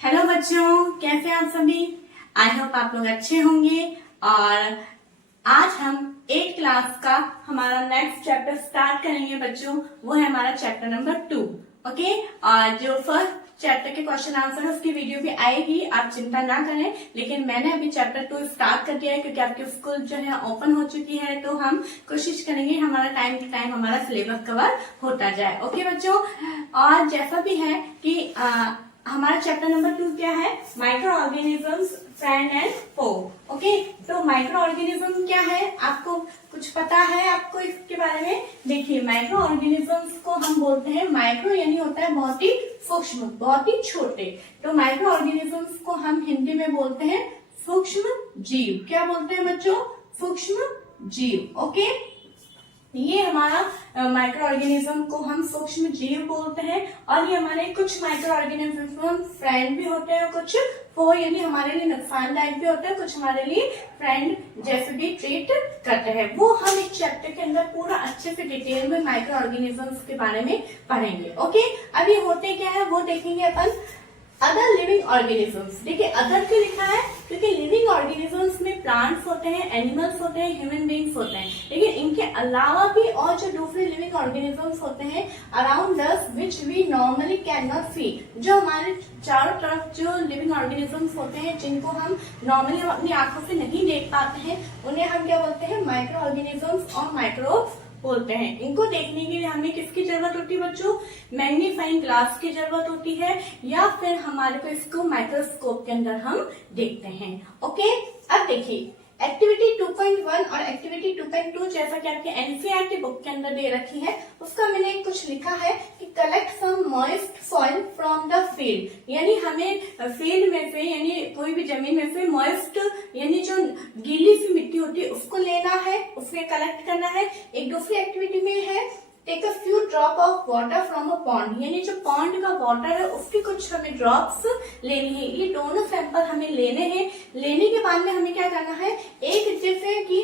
Hello बच्चों, कैसे हैं आप सभी। आई होप आप लोग अच्छे होंगे। और आज हम 8 क्लास का हमारा नेक्स्ट चैप्टर स्टार्ट करेंगे बच्चों। वो है हमारा चैप्टर नंबर 2। ओके, और जो फर्स्ट चैप्टर के क्वेश्चन आंसर है उसकी वीडियो भी आएगी, आप चिंता ना करें। लेकिन मैंने अभी चैप्टर 2 स्टार्ट कर दिया है क्योंकि आपकी स्कूल जो है ओपन हो चुकी है, तो हम कोशिश करेंगे हमारा टाइम टू टाइम हमारा सिलेबस कवर होता जाए। ओके बच्चों, और जैसा भी है कि हमारा चैप्टर नंबर 2 क्या है, micro organisms, friend and foe. Okay, तो माइक्रो ऑर्गेनिज्म क्या है, आपको कुछ पता है आपको इसके बारे में। देखिए, माइक्रो ऑर्गेनिजम्स को हम बोलते हैं, माइक्रो यानी होता है बहुत ही सूक्ष्म, बहुत ही छोटे। तो माइक्रो ऑर्गेनिजम्स को हम हिंदी में बोलते हैं सूक्ष्म जीव। क्या बोलते हैं बच्चों, सूक्ष्म जीव। ओके, ये हमारा माइक्रो ऑर्गेनिज्म को हम सूक्ष्म जीव बोलते हैं। और ये हमारे कुछ माइक्रो ऑर्गेनिज्म फ्रेंड भी होते हैं, कुछ फो यानी हमारे लिए नुकसानदायक भी होते हैं, कुछ हमारे लिए फ्रेंड जैसे भी ट्रीट करते हैं। वो हम इस चैप्टर के अंदर पूरा अच्छे से डिटेल में माइक्रो ऑर्गेनिजम्स के बारे में पढ़ेंगे। ओके, अभी होते क्या है वो देखेंगे अपन। अदर लिविंग ऑर्गेनिजम्स, देखिए अदर क्यों लिखा है, क्योंकि लिविंग ऑर्गेनिजम्स में प्लांट्स होते हैं, एनिमल्स होते हैं, ह्यूमन बींग्स होते हैं। लेकिन इनके अलावा भी और जो दूसरे लिविंग ऑर्गेनिजम्स होते हैं around us which we normally can not see, जो हमारे चारों तरफ जो लिविंग ऑर्गेनिजम्स होते हैं जिनको हम नॉर्मली अपनी आंखों से नहीं देख पाते हैं, उन्हें हम क्या बोलते हैं, माइक्रो ऑर्गेनिजम्स और माइक्रोब्स बोलते हैं। इनको देखने के लिए हमें किसकी जरूरत होती है बच्चों, मैग्नीफाइंग ग्लास की जरूरत होती है, या फिर हमारे को इसको माइक्रोस्कोप के अंदर हम देखते हैं। ओके, अब देखिए एक्टिविटी 2.1 और एक्टिविटी 2.2 जैसा कि आपके एनसीईआरटी बुक के अंदर दे रखी है, उसका मैंने कुछ लिखा है कि collect some moist soil from the field. यानी हमें फील्ड में से यानी कोई भी जमीन में से मॉइस्ट यानी जो गीली सी मिट्टी होती है उसको लेना है, उससे कलेक्ट करना है। एक दूसरी एक्टिविटी में है take a few drop of water from a pond, यानी जो पॉन्ड का वाटर है उसकी कुछ हमें ड्रॉप्स लेनी है। ये दोनों सैंपल हमें लेने हैं। लेने के बाद में हमें क्या करना है, एक जैसे कि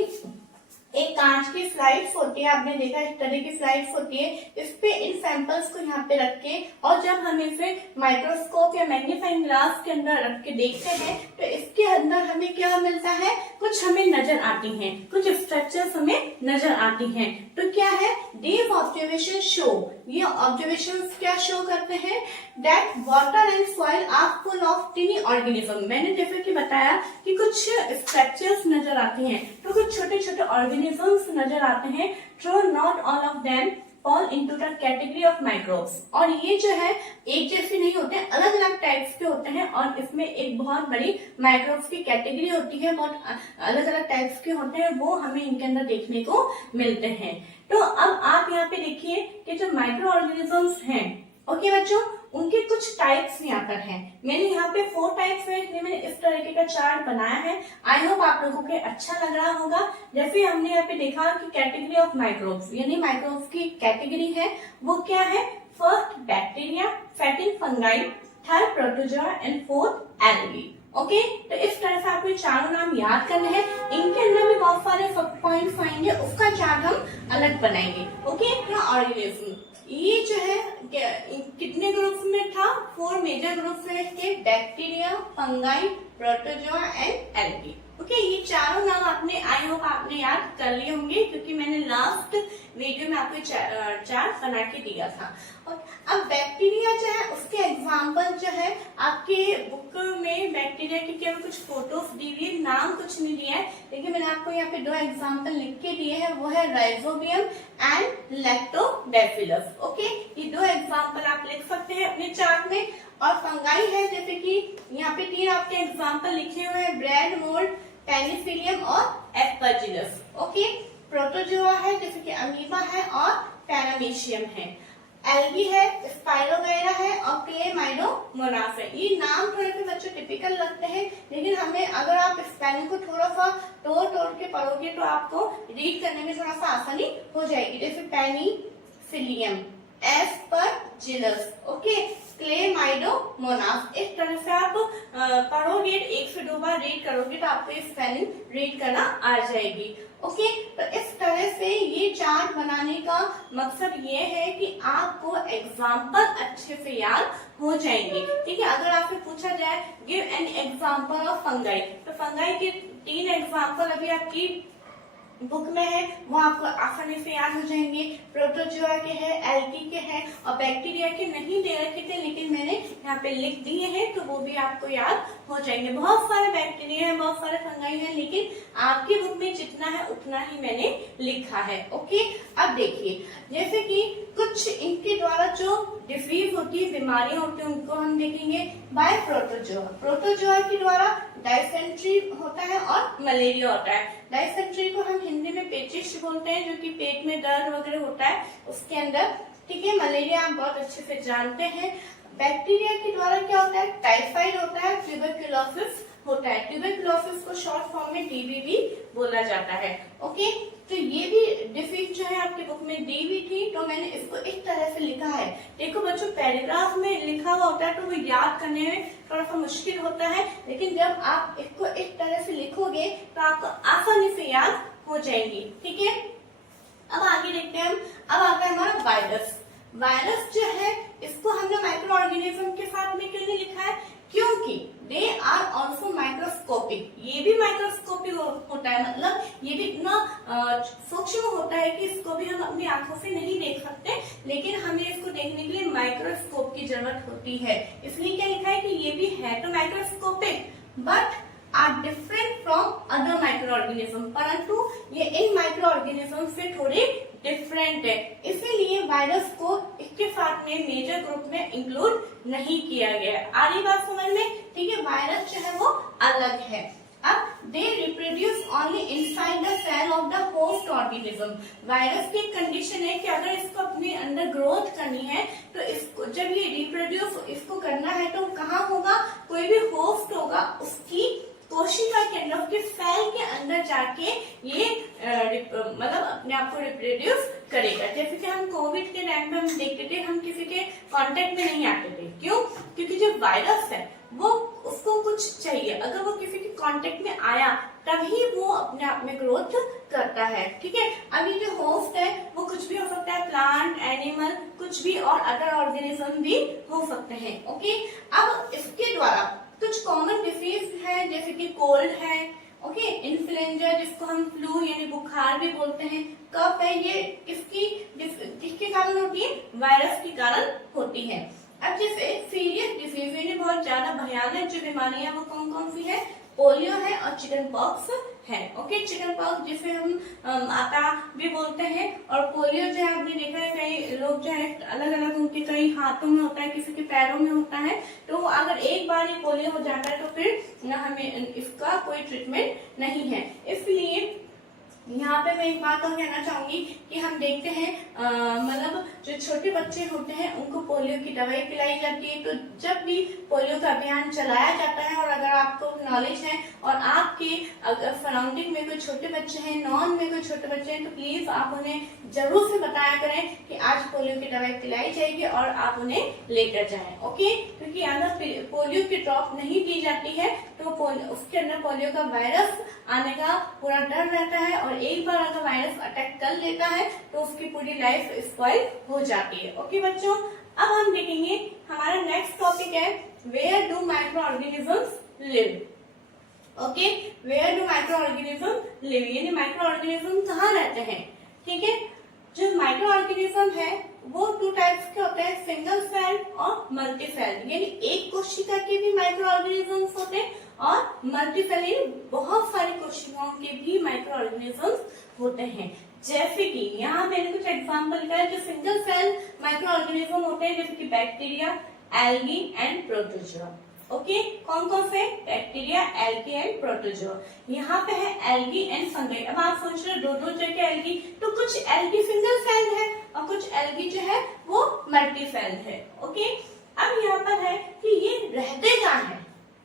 एक कांच की स्लाइड्स होती है, आपने देखा इस तरह की स्लाइड्स होती है, इस पे इन सैंपल्स को यहाँ पे रख के, और जब हम इसे माइक्रोस्कोप या मैग्नीफाइंग ग्लास के अंदर रख के देखते हैं तो इसके अंदर हमें क्या मिलता है, कुछ हमें नजर आती हैं, कुछ स्ट्रक्चर्स हमें नजर आती हैं। तो क्या है, दीज ऑब्जर्वेशन शो, ये ऑब्जर्वेशन क्या शो करते हैं, that water and soil are full of tiny organism. मैंने जैसे कि बताया कि कुछ स्ट्रक्चर्स नजर आती हैं, तो कुछ छोटे छोटे ऑर्गेनिजम्स नजर आते हैं। True not all of them fall into the category of microbes. और ये जो है एक जैसे नहीं होते, अलग अलग टाइप्स के होते हैं, और इसमें एक बहुत बड़ी माइक्रोब्स की कैटेगरी होती है, बहुत अलग अलग टाइप्स के होते हैं, वो हमें इनके अंदर देखने को मिलते हैं। तो अब आप यहाँ पे देखिए कि जो माइक्रो ऑर्गेनिजम्स हैं, ओके बच्चों, उनके कुछ टाइप्स यहाँ पर हैं। मैंने यहाँ पे 4 टाइप्स में, इसलिए मैंने इस तरीके का चार्ट बनाया है। आई होप आप लोगों को अच्छा लग रहा होगा। जैसे हमने यहाँ पे देखा कि कैटेगरी ऑफ माइक्रोब्स, यानी माइक्रोब्स की कैटेगरी है वो क्या है, first bacteria, second fungi, third protozoa and fourth algae. Okay, तो इस तरह से आपको चारों नाम याद करने हैं। इनके अंदर भी बहुत सारे सब पॉइंट्स आएंगे, उसका चार्ट हम अलग बनाएंगे। ओके, ऑर्गेनिज्म ये जो है कितने ग्रुप्स में था, 4 मेजर ग्रुप्स में थे, bacteria, fungi, protozoa and algae. Okay, ये चारों नाम आपने, आई होप आपने याद कर लिए होंगे क्योंकि मैंने लास्ट वीडियो में आपको चार्ट बना के दिया था। और अब बैक्टीरिया जो है उसके एग्जाम्पल जो है आपके बुक में बैक्टीरिया की केवल कुछ फोटोज दी हुई, नाम कुछ नहीं दिया है, लेकिन मैंने आपको यहाँ पे 2 एग्जाम्पल लिख के दिए हैं, वो है राइजोबियम एंड लैक्टोबैसिलस। ओके, ये 2 एग्जाम्पल आप लिख सकते हैं अपने चार्ट में। और फंगाई है, जैसे कि यहाँ पे 3 आपके एग्जाम्पल लिखे हुए हैं, ब्रेड मोल्ड, पेनिसिलियम और एस्परजिलस। ओके, प्रोटोजोआ है जैसे कि अमीबा है और पैरामीशियम है, एल्गी है, स्पाइरोगैरा है और क्लेमाइडोमोनास है। ये नाम थोड़े से बच्चों टिपिकल लगते हैं, लेकिन हमें अगर आप स्पेलिंग को थोड़ा सा तोड़ तोड़ के पढ़ोगे तो आपको रीड करने में थोड़ा सा आसानी हो जाएगी। जैसे पेनिसिलियम, एस्परजिलस, ओके, क्लेमाइडोमोनास, इस तरह से आप पढ़ोगे, 1 से 2 बार रीड करोगे तो आपको स्पेलिंग रीड करना आ जाएगी। ओके, तो इस तरह से ये चार्ट बनाने का मकसद ये है कि आपको एग्जाम्पल अच्छे से याद हो जाएंगे। ठीक है, अगर आपसे पूछा जाए give an example of fungi, तो फंगाई के 3 एग्जाम्पल अभी आपकी बुक में है, वो आपको आसानी से याद हो जाएंगे। प्रोटोजोआ के हैं, एल्गी के हैं, और बैक्टीरिया के नहीं दे रखे थे लेकिन मैंने यहाँ पे लिख दिए हैं, तो वो भी आपको याद हो जाएंगे। बहुत सारे बैक्टीरिया हैं, बहुत सारे फंगाई हैं, लेकिन आपकी बुक में जितना है उतना ही मैंने लिखा है। ओके, अब देखिए, जैसे कि कुछ इनके द्वारा जो डिजीज होती है, बीमारियां होती है, उनको हम देखेंगे बाय प्रोटोजोआ। प्रोटोजोआ के द्वारा डायसेंट्री होता है और मलेरिया होता है। डायसेंट्री को हम हिंदी में पेचिश बोलते हैं, जो कि पेट में दर्द वगैरह होता है उसके अंदर। ठीक है, मलेरिया आप बहुत अच्छे से जानते हैं। बैक्टीरिया के द्वारा क्या होता है, टाइफाइड होता है, ट्यूबरकुलोसिस होता है। ट्यूबरकुलोसिस को शॉर्ट फॉर्म में टीबी भी बोला जाता है। ओके, तो ये भी डिफीज जो है आपकी बुक में दी हुई थी, तो मैंने इसको इस तरह से लिखा है। देखो बच्चों, पैराग्राफ में लिखा हुआ होता है तो वो याद करने में थोड़ा सा मुश्किल होता है, लेकिन जब आप इसको इस तरह से लिखोगे तो आपको आसानी से याद हो जाएगी। ठीक है, अब आगे देखते हैं हम। अब आता है हमारा वायरस। वायरस जो है इसको हमने माइक्रो ऑर्गेनिज्म के साथ में क्यों नहीं लिखा है, क्योंकि दे आर ऑल्सो माइक्रोस्कोपिक। ये भी माइक्रोस्कोपिक होता है, मतलब ये भी इतना सूक्ष्म होता है कि इसको भी हम अपनी आंखों से नहीं देख सकते, लेकिन हमें इसको देखने के लिए माइक्रोस्कोप की जरूरत होती है। इसलिए क्या लिखा है कि ये भी है तो microscopic, but are different from other micro organism, परंतु ये इन माइक्रो ऑर्गेनिज्म से थोड़े डिफरेंट है, इसीलिए वायरस को इसके साथ में मेजर ग्रुप में इंक्लूड नहीं किया गया। आ रही बात समझ में? ठीक है, वायरस जो है वो अलग है। अब they reproduce only inside the cell of the host organism. Virus की कंडीशन है कि अगर इसको अपने अंदर ग्रोथ करनी है तो इसको जब ये रिप्रोड्यूस इसको करना है तो कहाँ होगा, कोई भी होस्ट होगा उसकी कोशिका के अंदर, उसके सेल के अंदर जाके ये मतलब अपने आप को रिप्रोड्यूस करेगा। जैसे कि हम कोविड के टाइम में हम देखते थे, हम किसी के कांटेक्ट में नहीं आते थे। क्यों? क्योंकि जो वायरस है वो उसको कुछ चाहिए, अगर वो किसी के कांटेक्ट में आया तभी वो अपने आप में ग्रोथ करता है। ठीक है, अब ये जो होस्ट है वो कुछ भी हो सकता है, प्लांट, एनिमल, कुछ भी, और अदर ऑर्गेनिज्म भी हो सकते हैं। ओके, अब इसके द्वारा कुछ कॉमन डिसीज है, जैसे कि कोल्ड है, ओके, इन्फ्लुएंजा जिसको हम फ्लू यानी बुखार भी बोलते हैं, कफ है, ये किसके कारण होती है, वायरस के कारण होती है। अब जैसे सीरियस डिसीज यानी बहुत ज्यादा भयानक जो बीमारियां वो कौन कौन सी है, पोलियो है और चिकन पॉक्स है। ओके, चिकन पॉक्स जिसे हम आता भी बोलते हैं, और पोलियो जो है आपने देखा है कई लोग जो है अलग अलग उनके कई हाथों में होता है, किसी के पैरों में होता है, तो अगर एक बार ये पोलियो हो जाता है तो फिर हमें इसका कोई ट्रीटमेंट नहीं है। इसलिए यहाँ पे मैं एक बात और कहना चाहूंगी कि हम देखते हैं मतलब जो छोटे बच्चे होते हैं उनको पोलियो की दवाई पिलाई जाती है। तो जब भी पोलियो का अभियान चलाया जाता है, और अगर आपको नॉलेज है और आपके अगर सराउंडिंग में कोई छोटे बच्चे हैं, नॉन में कोई छोटे बच्चे हैं, तो प्लीज आप उन्हें जरूर से बताया करें कि आज पोलियो की दवाई पिलाई जाएगी और आप उन्हें लेकर जाएं। ओके, क्योंकि अगर पोलियो की ड्रॉप नहीं दी जाती है तो उसके अंदर पोलियो का वायरस आने का पूरा डर रहता है, और एक बार अगर वायरस अटैक कर लेता है तो उसकी पूरी लाइफ स्पॉइल हो जाती है। ओके बच्चों, अब हम देखेंगे हमारा नेक्स्ट टॉपिक है where do micro organisms live. Okay, where do micro organism live, यानी माइक्रो ऑर्गेनिज्म कहाँ रहते हैं। ठीक है, जो माइक्रो ऑर्गेनिज्म है वो 2 टाइप्स के होते हैं, सिंगल सेल और मल्टी सेल, यानी एक कोशिका के भी माइक्रो ऑर्गेनिजम्स होते हैं, और मल्टी सेल यानी बहुत सारी कोशिकाओं के भी माइक्रो ऑर्गेनिजम्स होते हैं। जैसे कि यहाँ मैंने कुछ एग्जाम्पल लिखा है, जो सिंगल सेल माइक्रो ऑर्गेनिज्म होते हैं, जैसे कि bacteria, algae and protozoa. Okay, कौन कौन से, बैक्टीरिया, एल्गी एंड प्रोटोजोआ। यहाँ पे है एल्गी एंड फंगाई। अब आप सोच रहे हो दो जगह एल्गी, तो कुछ एल्गी सिंगल सेल है और कुछ एल्गी जो है वो मल्टी सेल है। ओके, अब यहाँ पर है कि ये रहते कहाँ है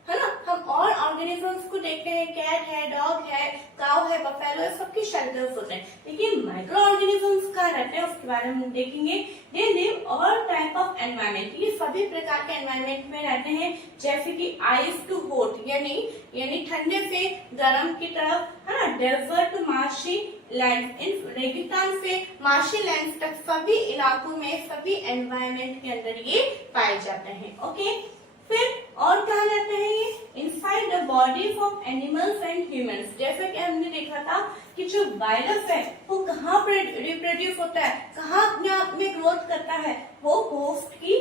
ना। हम और ऑर्गेनिजम्स को देखते हैं, कैट है, डॉग है, काउ है, बफेलो है, सबके शेल्टर्स होते हैं, लेकिन माइक्रो ऑर्गेनिजम्स कहाँ रहते हैं उसके बारे में हम देखेंगे। They live all type of environment, ये सभी प्रकार के एनवायरमेंट में रहते हैं, जैसे कि आइस टू हॉट यानी ठंडे से गर्म की तरफ, है ना, डेजर्ट टू मार्शी लैंड, इन रेगिस्तान से मार्शी लैंड तक सभी इलाकों में सभी एनवायरमेंट के अंदर ये पाए जाते हैं। ओके, फिर और कहा जाता है ये inside the bodies of animals and humans, जैसा कि हमने देखा था कि जो वायरस है वो कहाँ पर रिप्रोड्यूस होता है, कहाँ अपने आप में ग्रोथ करता है, वो होस्ट की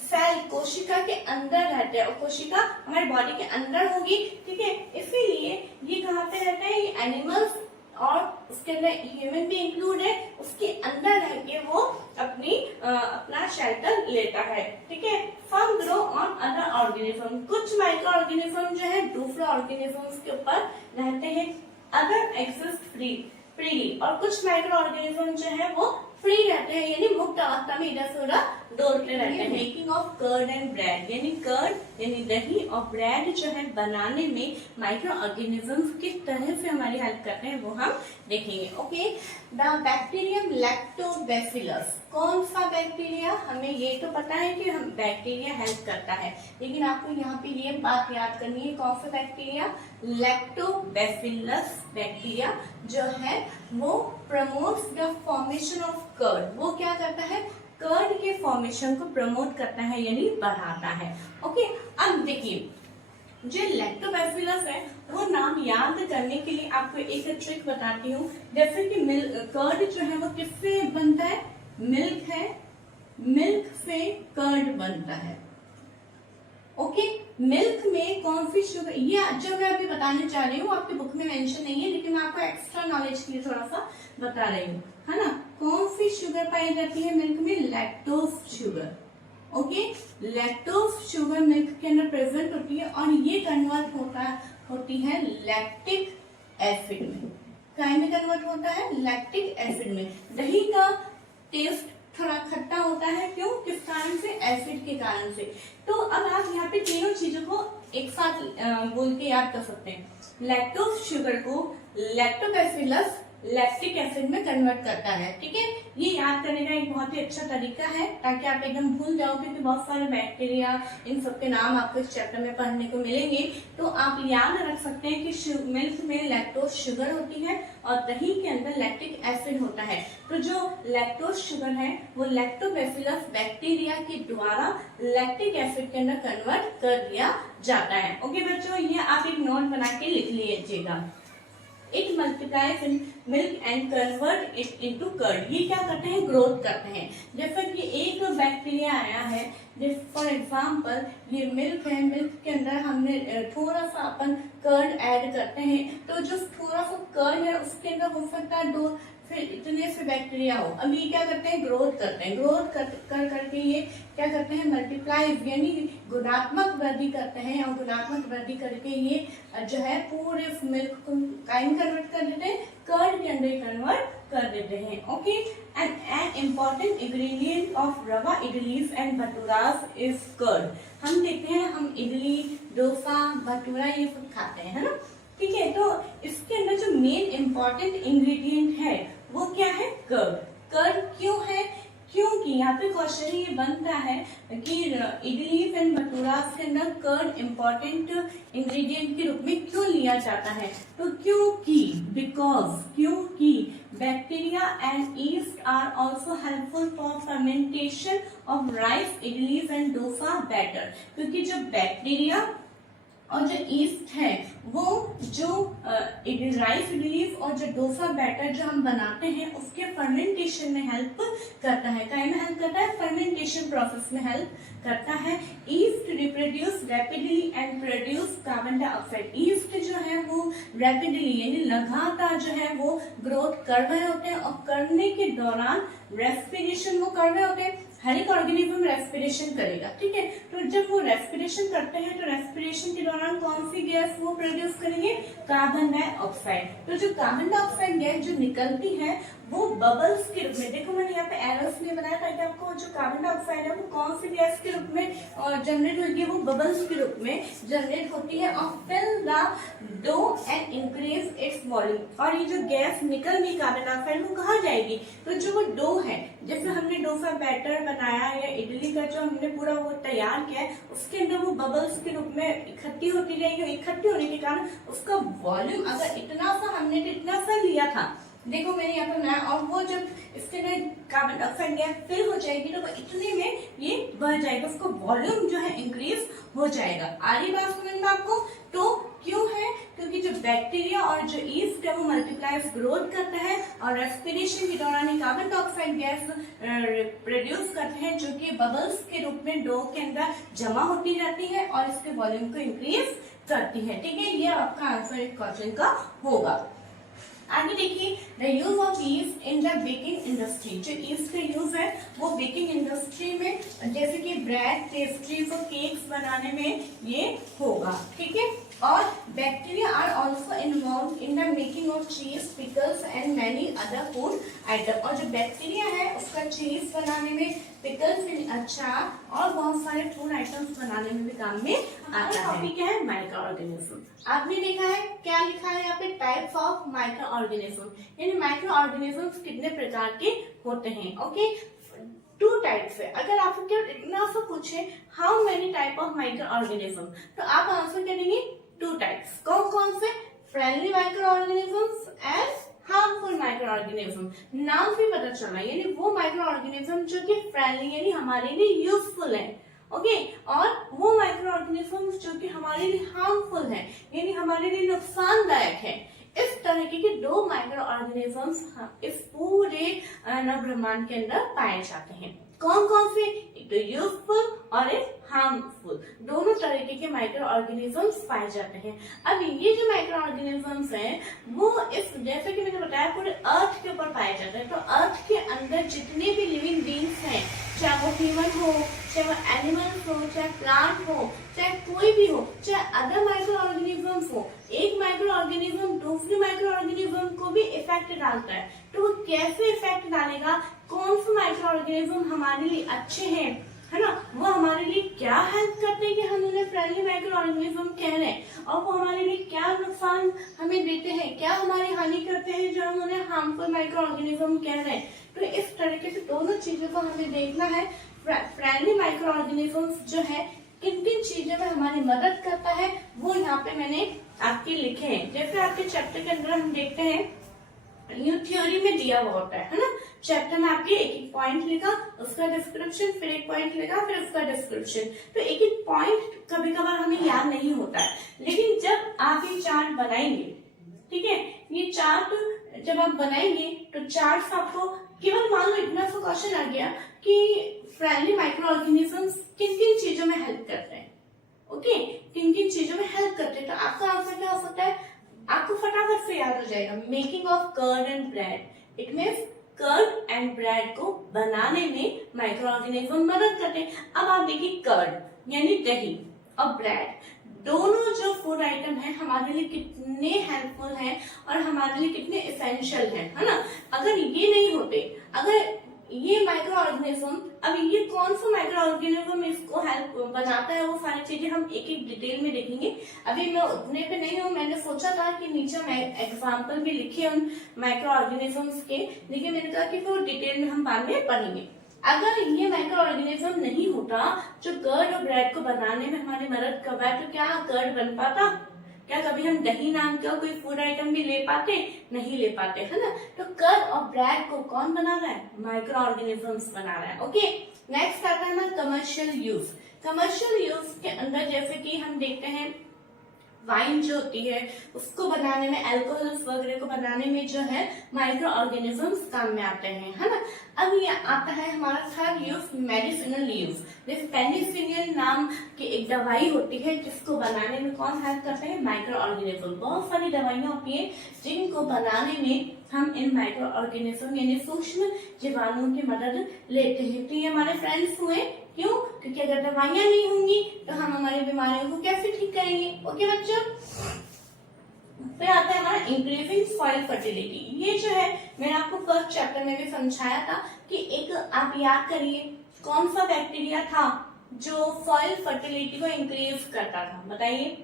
सेल कोशिका के अंदर रहते हैं, और कोशिका हमारी बॉडी के अंदर होगी, ठीक है। इसीलिए ये कहाँ पे रहता है, ये एनिमल्स और उसके अंदर ह्यूमन भी इंक्लूड है, उसके अंदर रह के वो अपना शेल्टर लेता है, ठीक है। सम ग्रो ऑन अदर ऑर्गेनिज्म, कुछ माइक्रो ऑर्गेनिज्म जो है दूसरे ऑर्गेनिजम्स के ऊपर रहते हैं, अदर एक्सिस्ट फ्रीली, और कुछ माइक्रो ऑर्गेनिज्म जो है वो फ्री रहते हैं, यानी मुक्त अवस्था में इधर से उधर दौड़ते रहते हैं। Making of curd and bread, यानी कर्ड यानी दही और ब्रेड जो है बनाने में माइक्रो ऑर्गेनिजम्स किस तरह से हमारी हेल्प करते हैं वो हम देखेंगे। ओके, द बैक्टीरियम लैक्टोबैसिलस, कौन सा बैक्टीरिया, हमें ये तो पता है कि हम बैक्टीरिया हेल्प करता है, लेकिन आपको यहाँ पे ये बात याद करनी है, कौन सा बैक्टीरिया, लैक्टोबैसिलस बैक्टीरिया जो है वो promotes the formation of curd, वो क्या करता है, कर्ड के फॉर्मेशन को प्रमोट करता है यानी बढ़ाता है। ओके, अब देखिए जो लैक्टोबैसिलस है वो नाम याद करने के लिए आपको एक ट्रिक बताती हूँ, जैसे कि कर्ड जो है वो किससे बनता है, मिल्क है, मिल्क से कर्ड बनता है। ओके, मिल्क में कौन सी शुगर, ये जो मैं अभी बताने चाह रही हूँ आपकी बुक में मेंशन नहीं है, लेकिन मैं आपको एक्स्ट्रा नॉलेज के लिए थोड़ा सा बता रही हूँ, है ना। कौन सी शुगर पाई जाती है मिल्क में, lactose sugar. Okay, lactose sugar milk के अंदर प्रेजेंट होती है और ये कन्वर्ट होती है लैक्टिक एसिड में, काय में कन्वर्ट होता है, लैक्टिक एसिड में। दही का टेस्ट थोड़ा खट्टा होता है, क्यों, किस कारण से, एसिड के कारण से। तो अब आप यहाँ पे तीनों चीजों को एक साथ बोल के याद कर सकते हैं, लैक्टोज शुगर को लैक्टोबैसिलस लैक्टिक एसिड में कन्वर्ट करता है, ठीक है। ये याद करने का एक बहुत ही अच्छा तरीका है ताकि आप एकदम भूल जाओ, क्योंकि बहुत सारे बैक्टीरिया इन सबके नाम आपको इस चैप्टर में पढ़ने को मिलेंगे, तो आप याद रख सकते हैं कि मिल्क में लैक्टोज शुगर होती है और दही के अंदर लैक्टिक एसिड होता है। तो जो लैक्टोज शुगर है वो लैक्टोबैसिलस बैक्टीरिया के द्वारा लैक्टिक एसिड के अंदर कन्वर्ट कर दिया जाता है। ओके बच्चों, ये आप एक नोट बना के लिख लीजिएगा। It multiplies in milk and convert it into curd, ये क्या करते हैं, ग्रोथ करते हैं। जैसे कि एक बैक्टीरिया आया है, फॉर एग्जाम्पल ये मिल्क है, मिल्क के अंदर हमने थोड़ा सा अपन कर्ड ऐड करते हैं, तो जो थोड़ा सा कर्ड है उसके अंदर हो सकता है दो फिर इतने से बैक्टीरिया हो। अब ये क्या करते हैं, ग्रोथ करते हैं, ग्रोथ कर करके ये क्या करते हैं, मल्टीप्लाइज यानी गुणात्मक वृद्धि करते हैं, और गुणात्मक वृद्धि करके ये जो है पूरे मिल्क को काइन कन्वर्ट कर देते हैं, कर्ड के अंदर कन्वर्ट कर देते हैं। Okay, an important ingredient of रवा idlis and bhaturas is curd. हम देखते हैं, हम इडली, डोसा, भटूरा ये सब खाते हैं, है ना, ठीक है। तो इसके अंदर जो मेन इम्पोर्टेंट इंग्रेडिएंट है वो क्या है, कर्ड। कर्ड क्यों है, क्योंकि यहाँ पे क्वेश्चन ये बनता है कि इडली एंड भटूरास के अंदर कर्ड इम्पोर्टेंट इंग्रेडिएंट के रूप में क्यों लिया जाता है, तो क्योंकि bacteria and yeast are also helpful for fermentation of rice, idlis and dosa batter. क्योंकि जो बैक्टीरिया और जो ईस्ट है वो जो राइस इडलीज और जो डोसा बैटर जो हम बनाते हैं उसके फर्मेंटेशन में हेल्प करता है। क्या में हेल्प करता है, फर्मेंटेशन प्रोसेस में हेल्प करता है। East reproduce rapidly and produce carbon dioxide. East जो है वो रैपिडली यानी लगातार जो है वो ग्रोथ कर रहे होते हैं, और करने के दौरान रेस्पिरेशन वो कर रहे होते हैं। हर एक ऑर्गेनिज्म रेस्पिरेशन करेगा, ठीक है। तो जब वो रेस्पिरेशन करते हैं तो रेस्पिरेशन के दौरान कौन सी गैस वो प्रोड्यूस करेंगे, कार्बन डाइऑक्साइड। तो जो कार्बन डाइऑक्साइड गैस जो निकलती है वो बबल्स के रूप में, देखो मैंने यहाँ पे एरोस में इसलिए बनाया ताकि आपको जो कार्बन डाइऑक्साइड है वो कौन सी गैस के रूप में जनरेट होगी, वो बबल्स के रूप में जनरेट होती है और fill the dough and increase its volume. और ये जो गैस निकल गई कार्बन डाइऑक्साइड वो कहाँ जाएगी, तो जो वो डो है, जैसे हमने डो का बैटर बनाया या इडली का जो हमने पूरा वो तैयार किया है, उसके अंदर वो बबल्स के रूप में इकट्ठी होती जाएगी। इकट्ठी होने के कारण उसका वॉल्यूम अगर इतना सा हमने इतना सा लिया था, देखो मैंने यहाँ पर बनाया, और वो जब इसके अंदर कार्बन डाइऑक्साइड गैस फिल हो जाएगी तो वो इतने में ये बढ़ जाएगा, उसका वॉल्यूम जो है इंक्रीज हो जाएगा। आ रही बात समझ में आपको? तो क्यों है? क्योंकि जो बैक्टीरिया और जो ईस्ट है वो मल्टीप्लाइज ग्रोथ करता है और रेस्पिरेशन के दौरान ही कार्बन डाइऑक्साइड गैस प्रोड्यूस करते हैं, जो कि बबल्स के रूप में डो के अंदर जमा होती जाती है और इसके वॉल्यूम को इंक्रीज करती है। ठीक है, ये आपका आंसर इस क्वेश्चन का होगा। आगे देखिए, the use of east in the baking industry. जो ईस्ट का यूज है वो बेकिंग इंडस्ट्री में, जैसे कि ब्रेड, पेस्ट्रीज और केक्स बनाने में ये होगा। ठीक है, और bacteria are also involve in the making of cheese, pickles and many other food item. और जो बैक्टीरिया है उसका चीज बनाने में, पिकल्स, अचार और बहुत सारे फूड आइटम्स बनाने में भी काम में आता है। टॉपिक है माइक्रो ऑर्गेनिज्म। आपने देखा है क्या लिखा है यहाँ पे, टाइप्स ऑफ माइक्रो ऑर्गेनिज्म, यानी माइक्रो ऑर्गेनिज्म कितने प्रकार के होते हैं। ओके, 2 टाइप्स है। अगर आपको इतना सा पूछे how many type of micro organism, तो आप आंसर करेंगे 2 टाइप्स। कौन कौन से? Friendly micro organisms and harmful micro organism. नाम से पता चला, यानी वो माइक्रो ऑर्गेनिज्म जो कि फ्रेंडली यानी हमारे लिए यूजफुल है, ओके, और वो माइक्रो ऑर्गेनिज्म जो कि हमारे लिए हार्मफुल है, यानी हमारे लिए नुकसानदायक है। इस तरह के 2 माइक्रो ऑर्गेनिजम्स इस पूरे ब्रह्मांड के अंदर पाए जाते हैं। कौन कौन से? एक तो यूजफुल और एक हार्मफुल, दोनों तरीके के माइक्रो ऑर्गेनिजम्स पाए जाते हैं। अब ये जो माइक्रो ऑर्गेनिजम्स हैं वो इस, जैसे कि मैंने बताया, पूरे अर्थ के ऊपर पाए जाते हैं। तो अर्थ के अंदर जितने भी लिविंग बींग्स हैं, चाहे वो ह्यूमन हो, चाहे वो एनिमल्स हो, चाहे प्लांट हो, चाहे कोई भी हो, चाहे अदर माइक्रो ऑर्गेनिजम्स हो, एक माइक्रो ऑर्गेनिज्म दूसरे माइक्रो ऑर्गेनिज्म को भी इफेक्ट डालता है। तो वो कैसे इफेक्ट डालेगा, कौन से माइक्रो ऑर्गेनिज्म हमारे लिए अच्छे हैं, है ना, वो हमारे लिए क्या हेल्प करते हैं कि हम उन्हें फ्रेंडली माइक्रो ऑर्गेनिज्म कह रहे हैं, और वो हमारे लिए क्या नुकसान हमें देते हैं, क्या हमारी हानि करते हैं जो हम उन्हें हार्मफुल माइक्रो ऑर्गेनिज्म कह रहे हैं। तो इस तरीके से दोनों चीजों को हमें देखना है। फ्रेंडली माइक्रो ऑर्गेनिज्म जो है किन किन चीजों में हमारी मदद करता है वो यहाँ पे मैंने आपके लिखे हैं। जैसे आपके चैप्टर के अंदर हम देखते हैं, ये थ्योरी में दिया हुआ होता है ना, चैप्टर में आपके एक एक पॉइंट लिखा, उसका डिस्क्रिप्शन, फिर एक पॉइंट लिखा, फिर उसका डिस्क्रिप्शन। तो एक एक पॉइंट कभी कभार हमें याद नहीं होता है, लेकिन जब आप ये चार्ट बनाएंगे, ठीक है, ये चार्ट जब आप बनाएंगे तो चार्ट आपको केवल, मान लो इतना सा क्वेश्चन आ गया कि फ्रेंडली माइक्रो ऑर्गेनिजम्स किन किन चीजों में हेल्प करते हैं, ओके, किन किन चीजों में हेल्प करते हैं, तो आपका आंसर क्या हो सकता है, आपको फटाफट से याद हो जाएगा, making of curd and bread. It means curd and bread को बनाने में माइक्रो ऑर्गेनिज्म मदद करते हैं। अब आप देखिए, कर्ड यानी दही और ब्रेड, दोनों जो फूड आइटम है हमारे लिए कितने हेल्पफुल हैं और हमारे लिए कितने एसेंशियल हैं, है ना। अगर ये नहीं होते, अगर ये माइक्रो ऑर्गेनिज्म, अब ये कौन सा माइक्रो ऑर्गेनिज्म इसको हेल्प बनाता है, वो सारी चीजें हम एक एक डिटेल में देखेंगे। अभी मैं उतने पे नहीं हूँ, मैंने सोचा था कि नीचे मैं एग्जाम्पल भी लिखे उन माइक्रो ऑर्गेनिजम्स के, लेकिन मैंने कहा कि फिर डिटेल में हम बाद में पढ़ेंगे। अगर ये माइक्रो ऑर्गेनिज्म नहीं होता जो कर्ड और ब्रेड को बनाने में हमारी मदद कर रहा है, तो क्या कर्ड बन पाता, क्या कभी हम दही नाम का कोई फूड आइटम भी ले पाते, नहीं ले पाते, है ना। तो कर्ड और ब्रेड को कौन बना रहा है, माइक्रो ऑर्गेनिजम्स बना रहा है। ओके, नेक्स्ट आता है हमारा कमर्शियल यूज। कमर्शियल यूज के अंदर जैसे कि हम देखते हैं, वाइन जो होती है उसको बनाने में, अल्कोहल्स वगैरह को बनाने में जो है माइक्रो ऑर्गेनिजम्स काम में आते हैं, है ना। अब ये आता है हमारा थर्ड यूज, मेडिसिनल यूज। जैसे पेनिसिलिन नाम की एक दवाई होती है जिसको बनाने में कौन हेल्प करते हैं, माइक्रो ऑर्गेनिज्म। बहुत सारी दवाइयां होती है जिनको बनाने में हम इन माइक्रो ऑर्गेनिज्म यानी सूक्ष्म जीवाणुओं की मदद लेते हैं। तो ये हमारे फ्रेंड्स हुए, क्यों, क्योंकि अगर दवाइयां नहीं होंगी तो हम हमारी बीमारियों को कैसे ठीक करेंगे। ओके बच्चों, फिर आता है हमारा इंक्रीजिंग सॉइल फर्टिलिटी। ये जो है मैंने आपको फर्स्ट चैप्टर में भी समझाया था कि एक आप याद करिए कौन सा बैक्टीरिया था जो सॉइल फर्टिलिटी को इंक्रीज करता था, बताइए।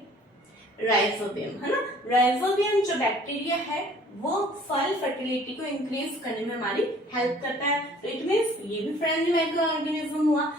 राइजोबियम, है ना। राइजोबियम जो बैक्टीरिया है वो सॉइल फर्टिलिटी को इंक्रीज करने में हमारी हेल्प करता है। तो इट मीन्स ये भी फ्रेंडली माइक्रो ऑर्गेनिज्म हुआ।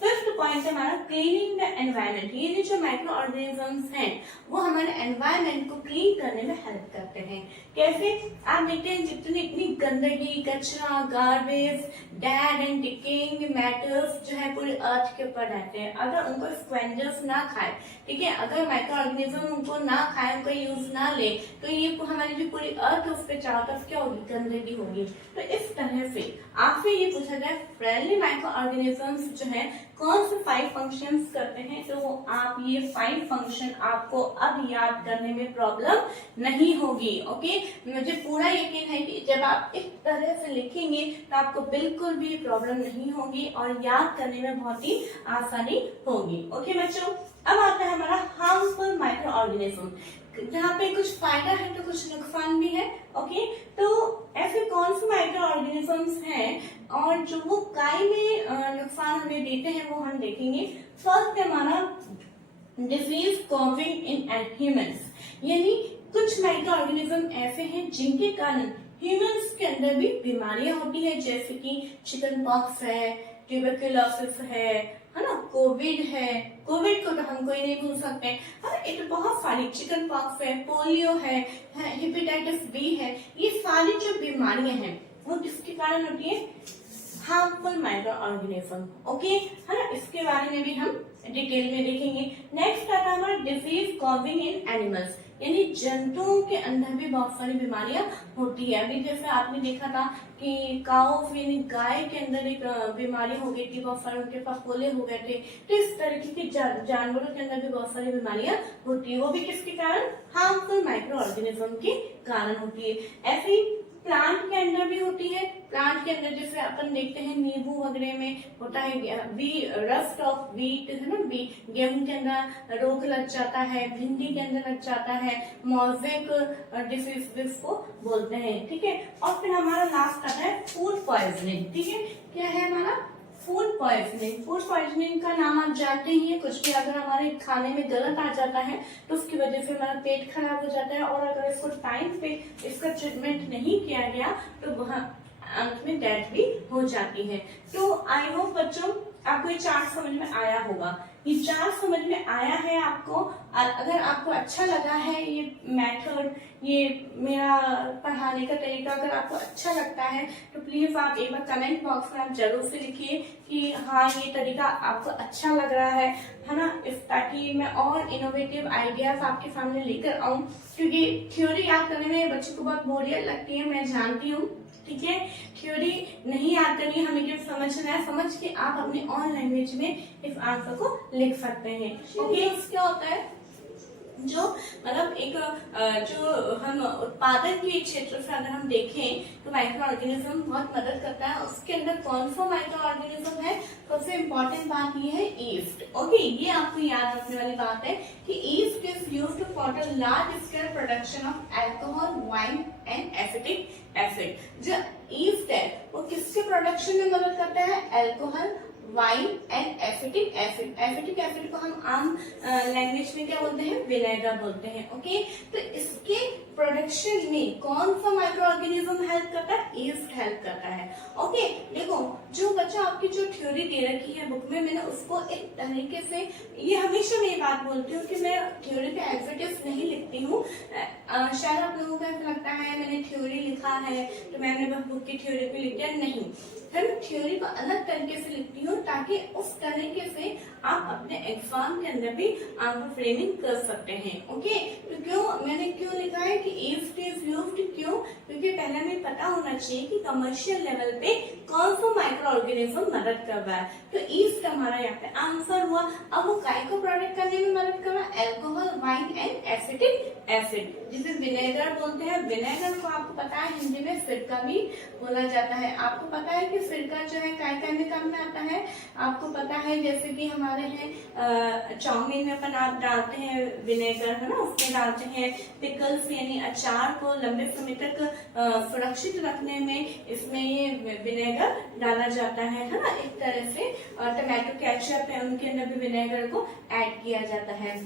फिफ्थ पॉइंट है हमारा क्लीनिंग द एनवायरनमेंट। ये जो माइक्रो ऑर्गेनिजम्स हैं वो हमारे एनवायरनमेंट को क्लीन करने में हेल्प करते हैं। कैसे? आप देखते हैं जितनी इतनी गंदगी, कचरा, garbage, dead and decaying matters जो है पूरी अर्थ के ऊपर रहते हैं, अगर उनको स्क्वेंजर्स ना खाए, ठीक है, अगर माइक्रो ऑर्गेनिज्म उनको ना खाए, उनका यूज ना ले, तो ये हमारी जो पूरी अर्थ उस पर चारों तरफ क्या होगी? गंदगी होगी। तो इस तरह से आपसे ये पूछा जाए फ्रेंडली माइक्रो ऑर्गेनिजम्स जो है कौन से 5 फंक्शंस करते हैं, तो आप ये 5 फंक्शन आपको अब याद करने में प्रॉब्लम नहीं होगी। ओके, मुझे पूरा यकीन है कि जब आप इस तरह से लिखेंगे तो आपको बिल्कुल भी प्रॉब्लम नहीं होगी और याद करने में बहुत ही आसानी होगी। ओके बच्चों, अब आता है हमारा हार्मफुल माइक्रो ऑर्गेनिज्म, जहाँ पे कुछ फायदा है तो कुछ नुकसान भी है। ओके, तो ऐसे कौन से माइक्रो ऑर्गेनिजम्स हैं और जो वो काई में नुकसान हमें देते हैं वो हम देखेंगे। फर्स्ट है हमारा डिजीज कॉजिंग इन ह्यूमंस, यानी कुछ माइक्रो ऑर्गेनिज्म ऐसे हैं जिनके कारण ह्यूमंस के अंदर भी बीमारियां होती है, जैसे कि चिकन पॉक्स है, ट्यूबरकुलोसिस है ना, कोविड है। कोविड को तो हम कोई नहीं भूल सकते, है बहुत सारी, चिकन पॉक्स है, पोलियो है, हेपेटाइटिस बी है। ये सारी जो बीमारियां हैं वो किसके कारण होती है? Harmful micro organism. ओके, है ना, इसके बारे में भी हम डिटेल में देखेंगे। नेक्स्ट आता है हमारा डिजीज कॉजिंग इन एनिमल्स, यानी जंतुओं के अंदर भी बहुत सारी बीमारियां होती है। अभी जैसे आपने देखा था कि काउ यानी गाय के अंदर एक बीमारी हो गई थी, बहुत सारे उनके फफोले हो गए थे। तो इस तरीके के जानवरों के अंदर भी बहुत सारी बीमारियां होती है, वो भी किसके कारण? हार्मफुल माइक्रो ऑर्गेनिज्म के कारण होती है। ऐसे ही प्लांट के अंदर भी होती है। प्लांट के अंदर जैसे अपन देखते हैं नींबू वगैरह में होता है रस्ट ऑफ व्हीट, है ना, गेहूं के अंदर रोग लग जाता है, भिंडी के अंदर लग जाता है, मोज़ेक डिसीज जिसको बोलते हैं। ठीक है, और फिर हमारा लास्ट आता है फूड पॉइजनिंग। ठीक है, क्या है हमारा? Food poisoning. फूड पॉइजनिंग का नाम आप जानते ही हैं, कुछ भी अगर हमारे खाने में गलत आ जाता है तो उसकी वजह से हमारा पेट खराब हो जाता है, और अगर इसको टाइम पे इसका ट्रीटमेंट नहीं किया गया तो वह अंत में डेथ भी हो जाती है। तो आई होप बच्चों आपको ये चार्ट समझ में आया होगा। ये चार्ट समझ में आया है आपको? अगर आपको अच्छा लगा है ये मेथड, ये मेरा पढ़ाने का तरीका अगर आपको अच्छा लगता है तो प्लीज आप एक बार कमेंट बॉक्स में आप जरूर से लिखिए कि हाँ ये तरीका आपको अच्छा लग रहा है ना, ताकि मैं और इनोवेटिव आइडियाज आपके सामने लेकर आऊं। क्योंकि थ्योरी याद करने में बच्चों को बहुत बोरियत लगती है, मैं जानती हूँ। ठीक है, थ्योरी नहीं याद करनी, हमें केवल समझना है, समझ के आप अपने ऑन लैंग्वेज में इस आंसर को लिख सकते हैं। ओके, क्या होता है जो मतलब एक जो हम उत्पादन के क्षेत्र से अगर हम देखें तो माइक्रो ऑर्गेनिज्म बहुत मदद करता है। उसके अंदर कौन सा माइक्रो ऑर्गेनिज्म है? सबसे इम्पोर्टेंट बात ये है ईस्ट। ओके, ये आपको याद रखने वाली बात है कि east is used for the large scale production of alcohol, wine and acetic acid. जो ईस्ट है वो किसके प्रोडक्शन में मदद करता है? Alcohol, wine and acetic acid. Acetic acid को हम आम लैंग्वेज में क्या बोलते हैं? विनेगर बोलते हैं। ओके, तो इसके प्रोडक्शन में कौन सा माइक्रो ऑर्गेनिज्म हेल्प करता है? ईस्ट हेल्प करता है। ओके, देखो जो बच्चा आपकी जो थ्योरी दे रखी है बुक में, मैंने उसको एक तरीके से, ये हमेशा मैं ये बात बोलती हूँ कि मैं थ्योरी पे एडवर्टाइज नहीं लिखती हूँ। शायद आप लोगों को ऐसा लगता है मैंने थ्योरी लिखा है तो मैंने बस बुक की थ्योरी पे लिख दिया, नहीं। मैं थ्योरी को अलग तरीके से लिखती हूँ ताकि उस तरीके से आप अपने एग्जाम के अंदर भी आंसर फ्रेमिंग कर सकते हैं। ओके, तो मैंने क्यों लिखा है कि ईस्ट इज यूज्ड, क्यों? क्योंकि पहले हमें पता होना चाहिए कि कमर्शियल लेवल पे कौन सा माइक्रो ऑर्गेनिज्म मदद कर रहा है। तो ईस्ट हमारा यहाँ पे आंसर हुआ। अब वो काय को प्रोडक्ट करने में मदद कर रहा है? Alcohol, wine and acetic acid, जिसे विनेगर बोलते हैं। विनेगर को आपको पता है हिंदी में सिरका भी बोला जाता है। आपको पता है कि कि सिरका जो है काय में काम में आता है, आपको पता है जैसे कि हमारे हैं चाउमीन में अपन आप डालते हैं विनेगर, है ना, उसमें डालते हैं। पिकल्स यानी अचार को लंबे समय तक सुरक्षित रखने में इसमें ये विनेगर डाला जाता है ना, एक तरह से। टमाटो केचप है, उनके अंदर भी विनेगर को ऐड किया जाता है।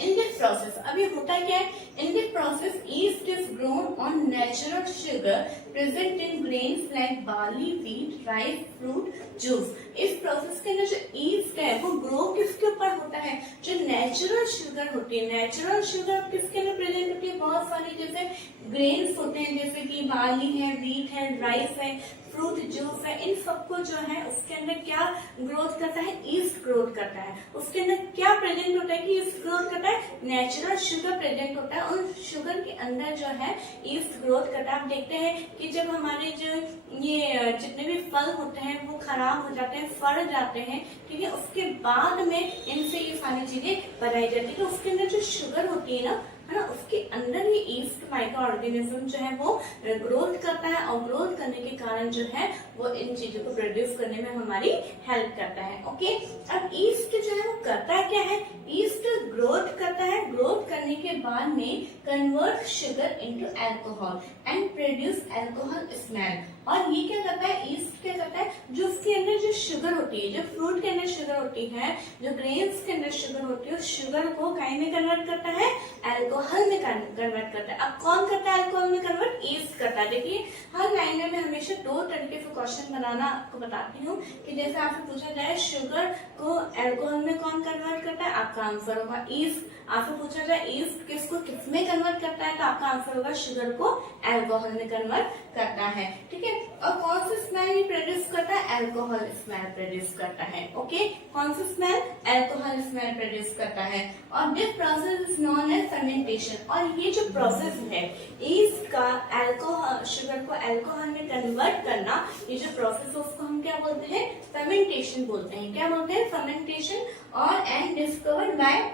In this process, अब ये होता क्या है? In this process, yeast is grown on natural sugar present in grains like barley, wheat, rice, fruit, juice. इस प्रोसेस के अंदर जो yeast है वो ग्रो किसके ऊपर होता है? जो नेचुरल शुगर होती है। नेचुरल शुगर किसके अंदर प्रेजेंट होती है? बहुत सारे जैसे ग्रेन्स होते हैं, जैसे कि बार्ली है, व्हीट है, राइस है, फ्रूट जूस है, इन सबको जो है उसके अंदर क्या ग्रोथ करता है? ईस्ट ग्रोथ करता है। उसके अंदर क्या प्रेजेंट होता है कि ईस्ट ग्रोथ करता है? नेचुरल शुगर प्रेजेंट होता है, और शुगर के अंदर जो है ईस्ट ग्रोथ करता है। आप देखते हैं कि जब हमारे जो ये जितने भी फल होते हैं वो खराब हो जाते हैं, सड़ जाते हैं, ठीक है, उसके बाद में इनसे ये सारी चीजें बनाई जाती है। तो उसके अंदर जो शुगर होती है ना, है ना, उसके अंदर ये ईस्ट माइक्रो ऑर्गेनिज्म जो है वो ग्रोथ करता है, और ग्रोथ करने के कारण जो है वो इन चीजों को प्रोड्यूस करने में हमारी हेल्प करता है। ओके, अब ईस्ट जो है वो करता क्या है? ईस्ट ग्रोथ करता है, ग्रोथ करने के बाद में convert sugar into alcohol and produce alcohol smell. और ये क्या करता है? ईस्ट क्या करता है? जो उसके अंदर जो शुगर होती है, जो फ्रूट के अंदर शुगर होती है, जो ग्रेन्स के अंदर शुगर होती है, उस शुगर को काय में कन्वर्ट करता है? अल्कोहल में कन्वर्ट करता है। अब कौन करता है अल्कोहल में कन्वर्ट? ईस्ट करता है। देखिए हर लाइन में हमेशा दो तरीके से क्वेश्चन बनाना आपको बताती हूँ कि जैसे आपसे पूछा जाए शुगर को अल्कोहल में कौन कन्वर्ट करता है, आपका आंसर होगा ईस्ट। आपसे पूछा जाए ईस्ट किसको किस में कन्वर्ट करता है, तो आपका आंसर होगा शुगर को अल्कोहल में कन्वर्ट करता है। ठीक है, और कौन सा स्मेल प्रोड्यूस करता है? अल्कोहल स्मेल प्रोड्यूस करता है। ओके, कौन सा स्मेल? अल्कोहल स्मेल प्रोड्यूस करता है। और this process is known as fermentation. और ये जो प्रोसेस है ईस्ट का अल्कोहल शुगर को अल्कोहल में कन्वर्ट करना, ये जो प्रोसेस है उसको हम क्या बोलते हैं? फर्मेंटेशन बोलते हैं। क्या बोलते हैं? फर्मेंटेशन। और and discovered by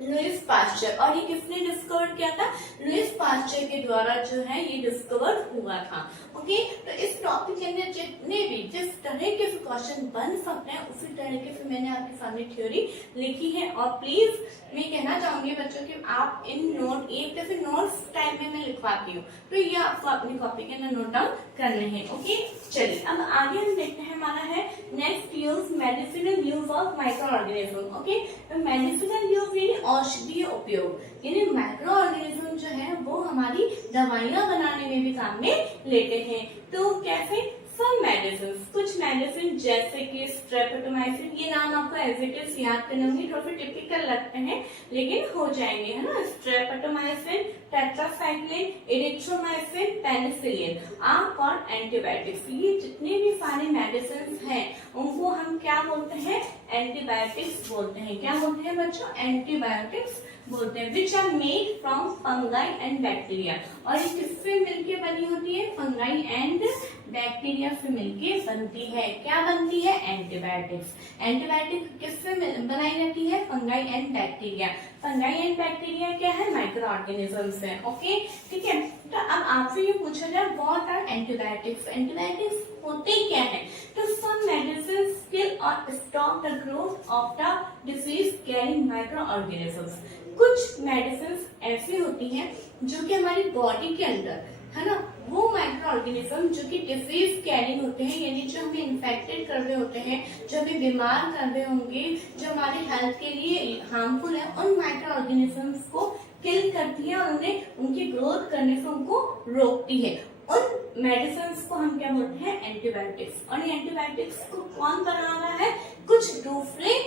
Lewis pasture. और ये किसने डिस्कवर किया था? लुईस पास्चर के द्वारा जो है ये डिस्कवर हुआ था। ओके, तो इस टॉपिक के अंदर जितने भी जिस तरह के क्वेश्चन बन सकते हैं उसी तरीके से मैंने आपके सामने थ्योरी लिखी है। और प्लीज मैं कहना चाहूंगी बच्चों कि आप इन नोट एक जैसे नोट्स टाइप में मैं लिखवाती हूँ, तो ये आपको अपनी कॉपी के अंदर नोट डाउन करने हैं। ओके, चलिए अब आगे हम देखते हैं। हमारा है next use medicinal use of micro organism. Okay, तो मेडिसिनल यूज यानी औषधीय उपयोग, यानी माइक्रो ऑर्गेनिज्म जो है वो हमारी दवाइयां बनाने में भी काम में लेते हैं। तो कैसे? सम मेडिसिन, कुछ मेडिसिन जैसे कि स्ट्रेप्टोमाइसिन, ये नाम आपको एज इट इज याद करने होंगे, थोड़े टिपिकल लगते हैं लेकिन हो जाएंगे, है ना। स्ट्रेप्टोमाइसिन, टेट्रासाइक्लिन, इरिथ्रोमाइसिन, पेनिसिलिन, आप और एंटीबायोटिक्स, ये जितने भी सारे मेडिसिन हैं उनको हम क्या बोलते हैं? एंटीबायोटिक्स बोलते हैं। क्या बोलते हैं बच्चों? एंटीबायोटिक्स बोलते हैं। Which are made from fungi and bacteria. और ये किससे मिलके बनी होती है? फंगाई एंड बैक्टीरिया से मिलके बनती है। क्या बनती है? एंटीबायोटिक्स। एंटीबायोटिक किससे बनाई जाती है? Fungi and bacteria. Fungi and bacteria क्या है? माइक्रो ऑर्गेनिजम्स है। ओके, ठीक है। तो अब आपसे ये पूछा जाए व्हाट आर एंटीबायोटिक्स। एंटीबायोटिक्स होते क्या है? तो सम मेडिसिन किल और stop the growth of the disease carrying micro organisms. कुछ मेडिसिन ऐसी होती हैं जो कि हमारी बॉडी के अंदर, है ना, वो माइक्रो ऑर्गेनिज्म जो कि डिसीज कैरिंग होते हैं, यानी जो हमें इन्फेक्टेड कर रहे होते हैं, जो हमें बीमार कर रहे होंगे, जो हमारे हेल्थ के लिए हार्मफुल है, उन माइक्रो ऑर्गेनिजम्स को किल करती है और उन्हें उनकी ग्रोथ करने से उनको रोकती है। उन मेडिसिन को हम क्या बोलते हैं? एंटीबायोटिक्स। और ये एंटीबायोटिक्स को कौन बना रहा है? कुछ दूसरे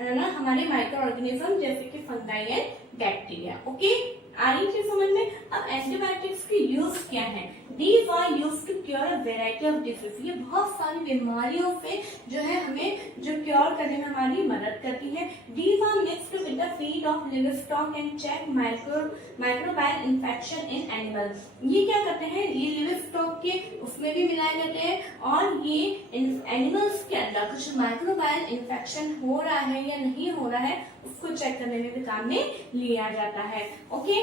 ना हमारे माइक्रो ऑर्गेनिज्म जैसे कि फंगाई एंड बैक्टीरिया। ओके, आ रही थी समझ में? अब एंटीबायोटिक्स की यूज क्या है? These are used to cure a variety of diseases। ये बहुत सारी बीमारियों से जो है हमें जो क्योर करने में हमारी मदद करती है। These are mixed with the feed of livestock and check microbial infection in animals। ये क्या करते हैं? ये लिवस्टॉक के उसमें भी मिलाए जाते हैं और ये एनिमल्स के अंदर कुछ माइक्रोबायल इन्फेक्शन हो रहा है या नहीं हो रहा है उसको चेक करने में भी काम में लिया जाता है। ओके,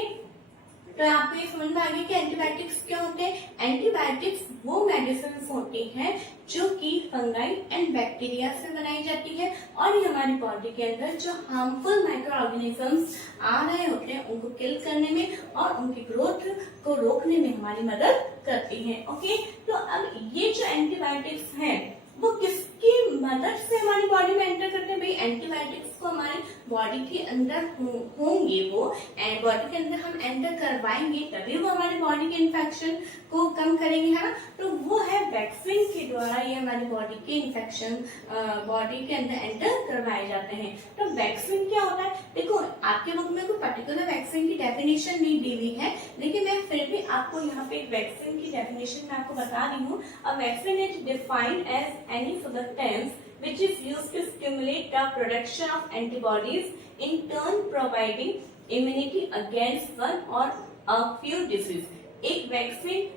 तो आपको ये समझ में आ गया कि एंटीबायोटिक्स क्या होते हैं। एंटीबायोटिक्स वो मेडिसिन होती हैं जो कि फंगाई एंड बैक्टीरिया से बनाई जाती है और ये हमारी बॉडी के अंदर जो हार्मफुल माइक्रो ऑर्गेनिजम्स आ रहे होते हैं उनको किल करने में और उनकी ग्रोथ को रोकने में हमारी मदद करती है। ओके, तो अब ये जो एंटीबायोटिक्स हैं वो किसकी मदद से हमारी बॉडी में एंटर करते हैं। भाई एंटीबायोटिक्स को हमारे बॉडी के अंदर होंगे, वो बॉडी के अंदर हम एंटर करवाएंगे तभी वो हमारी बॉडी के इन्फेक्शन को कम करेंगे, है ना। तो वो है वैक्सीन के द्वारा ये हमारी बॉडी के इन्फेक्शन बॉडी के अंदर एंटर करवाए जाते हैं। तो वैक्सीन क्या होता है, देखो आपके बुक में कोई पर्टिकुलर वैक्सीन की डेफिनेशन नहीं दी हुई है, लेकिन मैं फिर भी आपको यहाँ पे एक वैक्सीन की डेफिनेशन मैं आपको बता रही हूँ। A vaccine is defined as any substance which is used to stimulate the production of antibodies, in turn providing immunity against one or a few diseases. एक वैक्सीन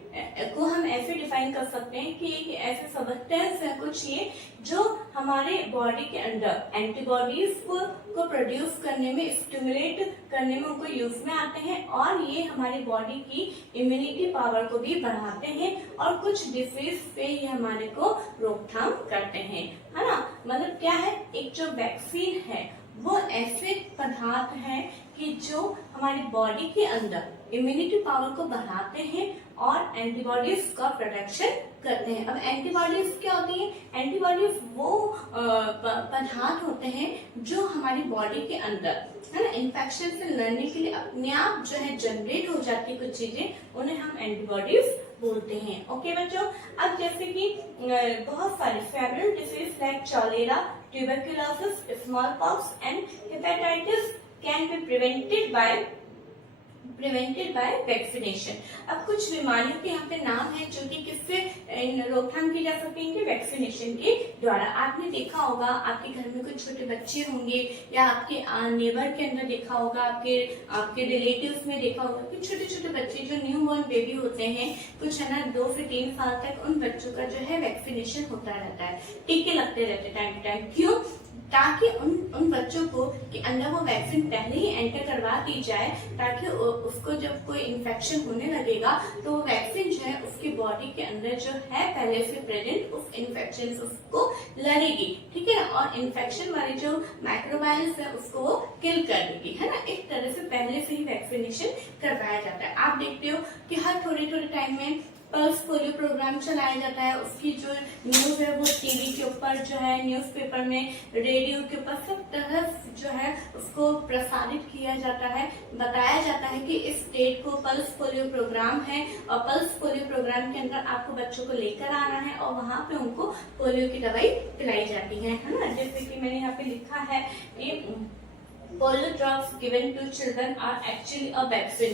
को हम ऐसे डिफाइन कर सकते हैं कि एक ऐसे सब्सटेंस है कुछ ये जो हमारे बॉडी के अंदर एंटीबॉडीज को प्रोड्यूस करने में, स्टिमुलेट करने में उनको यूज में आते हैं और ये हमारी बॉडी की इम्यूनिटी पावर को भी बढ़ाते हैं और कुछ डिसीज से ये हमारे को रोकथाम करते हैं, है ना। मतलब क्या है, एक जो वैक्सीन है वो ऐसे पदार्थ है कि जो हमारी बॉडी के अंदर इम्यूनिटी पावर को बढ़ाते हैं और एंटीबॉडीज का प्रोडक्शन करते हैं। अब एंटीबॉडीज क्या होती है, एंटीबॉडीज वो पदार्थ होते हैं जो हमारी बॉडी के अंदर, है ना, इन्फेक्शन से लड़ने के लिए अपने आप जो है जनरेट हो जाती है कुछ चीजें, उन्हें हम एंटीबॉडीज बोलते हैं। ओके बच्चों, अब जैसे कि बहुत सारे febrile disease like cholera, tuberculosis, smallpox and hepatitis can be prevented by vaccination. अब कुछ बीमारियों के यहाँ पे नाम है जो कि किससे रोकथाम की जा सकती है, वैक्सीनेशन के द्वारा। आपने देखा होगा आपके घर में कुछ छोटे बच्चे होंगे या आपके नेबर के अंदर देखा होगा, आपके रिलेटिव्स में देखा होगा कि छोटे छोटे बच्चे जो न्यू बॉर्न बेबी होते हैं, कुछ है ना 2 से 3 साल तक उन बच्चों का जो है वैक्सीनेशन होता रहता है, टीके लगते रहते टाइम टू टाइम। क्यों? ताकि उन बच्चों को कि अंदर वो वैक्सीन पहले ही एंटर करवा दी जाए, ताकि उसको जब कोई इन्फेक्शन होने लगेगा तो वो वैक्सीन जो है उसकी बॉडी के अंदर जो है पहले से प्रेजेंट उस इन्फेक्शन से उसको लड़ेगी, ठीक है, और इन्फेक्शन वाले जो माइक्रोबायल्स है उसको वो किल कर देगी, है ना। इस तरह से पहले से ही वैक्सीनेशन करवाया जाता है। आप देखते हो कि हर थोड़े थोड़े टाइम में पल्स पोलियो प्रोग्राम चलाया जाता है, उसकी जो न्यूज है वो टीवी के ऊपर जो है, न्यूज़पेपर में, रेडियो के ऊपर सब तरफ जो है उसको प्रसारित किया जाता है, बताया जाता है कि इस डेट को पल्स पोलियो प्रोग्राम है और पल्स पोलियो प्रोग्राम के अंदर आपको बच्चों को लेकर आना है और वहाँ पे उनको पोलियो की दवाई पिलाई जाती है ना। जैसे कि मैंने यहाँ पे लिखा है ये polio drops given to children are actually a vaccine.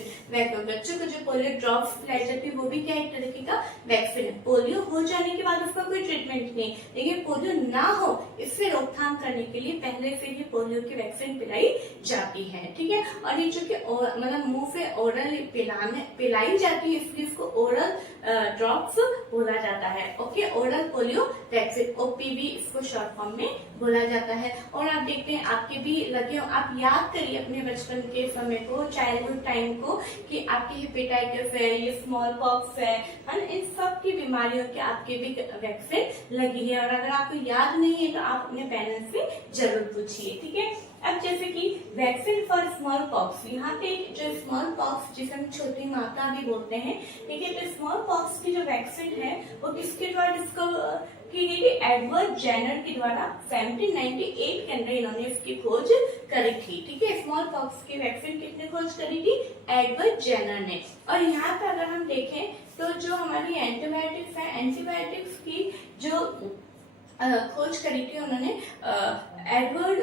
बच्चों को जो पोलियो ड्रॉप्स पिलाई जाती है वो भी क्या एक तरीके का वैक्सीन है। पोलियो हो जाने के बाद उसका कोई ट्रीटमेंट नहीं, लेकिन पोलियो ना हो इससे रोकथाम करने के लिए पहले से ही पोलियो की वैक्सीन पिलाई जाती है, ठीक है। और ये जो कि मतलब मुंह से ओरल पिलाई जाती है इसलिए इसको ओरल ड्रॉप्स बोला जाता है। Okay, oral polio vaccine, OPV इसको शॉर्ट फॉर्म में बोला जाता है। और आप देखते हैं आपके भी लगे, आप याद करिए अपने बचपन के समय को, चाइल्डहुड टाइम को, कि आपकी हेपेटाइटिस है, ये स्मॉल पॉक्स है, इन सब की बीमारियों के आपके भी वैक्सीन लगी है। और अगर आपको याद नहीं है तो आप अपने पेरेंट्स से जरूर पूछिए, ठीक है। अब जैसे कि वैक्सीन फॉर स्मॉल पॉक्स, यहाँ पे जो स्मॉल पॉक्स जिसे हम छोटी माता भी बोलते हैं, ठीक है, तो स्मॉल पॉक्स की जो वैक्सीन है वो किसके द्वारा डिस्कवर की गई थी, एडवर्ड जेनर के द्वारा 1798 के अंदर इन्होंने इसकी खोज करी थी, ठीक है। स्मॉल पॉक्स की वैक्सीन किसने खोज करी थी, एडवर्ड जेनर ने। और यहाँ पे अगर हम देखें तो जो हमारी एंटीबायोटिक्स है, एंटीबायोटिक्स की जो खोज करी थी उन्होंने एडवर्ड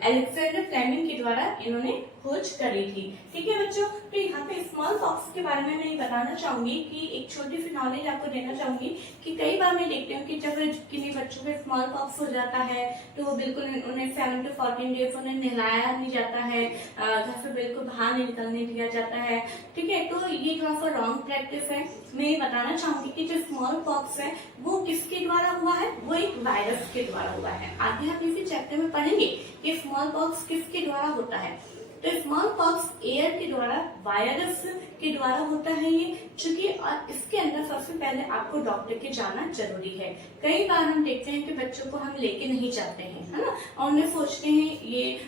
अलेक्जेंडर फ्लेमिंग के द्वारा इन्होंने खोज करी थी, ठीक है बच्चों। तो यहाँ पे स्मॉल पॉक्स के बारे में मैं ये बताना चाहूंगी कि एक छोटी सी नॉलेज आपको देना चाहूंगी कि कई बार मैं देखती हूँ कि जब किन्हीं बच्चों में स्मॉल पॉक्स हो जाता है तो वो बिल्कुल उन्हें 7 to 14 डेज उन्हें नहलाया नहीं जाता है, घर से बिल्कुल बाहर नहीं निकलने दिया जाता है, ठीक है। तो ये थोड़ा सा रॉन्ग प्रैक्टिस है। मैं ये बताना चाहूंगी कि जो स्मॉल पॉक्स है वो किसके द्वारा हुआ है, वो एक वायरस के द्वारा हुआ है। आगे हम इसी चैप्टर में पढ़ेंगे कि स्मॉल पॉक्स किसके द्वारा होता है। तो स्मॉल पॉक्स एयर के द्वारा, वायरस के द्वारा होता है ये, चूंकि और इसके अंदर सबसे पहले आपको डॉक्टर के जाना जरूरी है। कई बार हम देखते हैं कि बच्चों को हम लेके नहीं जाते हैं, है ना, और उन्हें सोचते हैं ये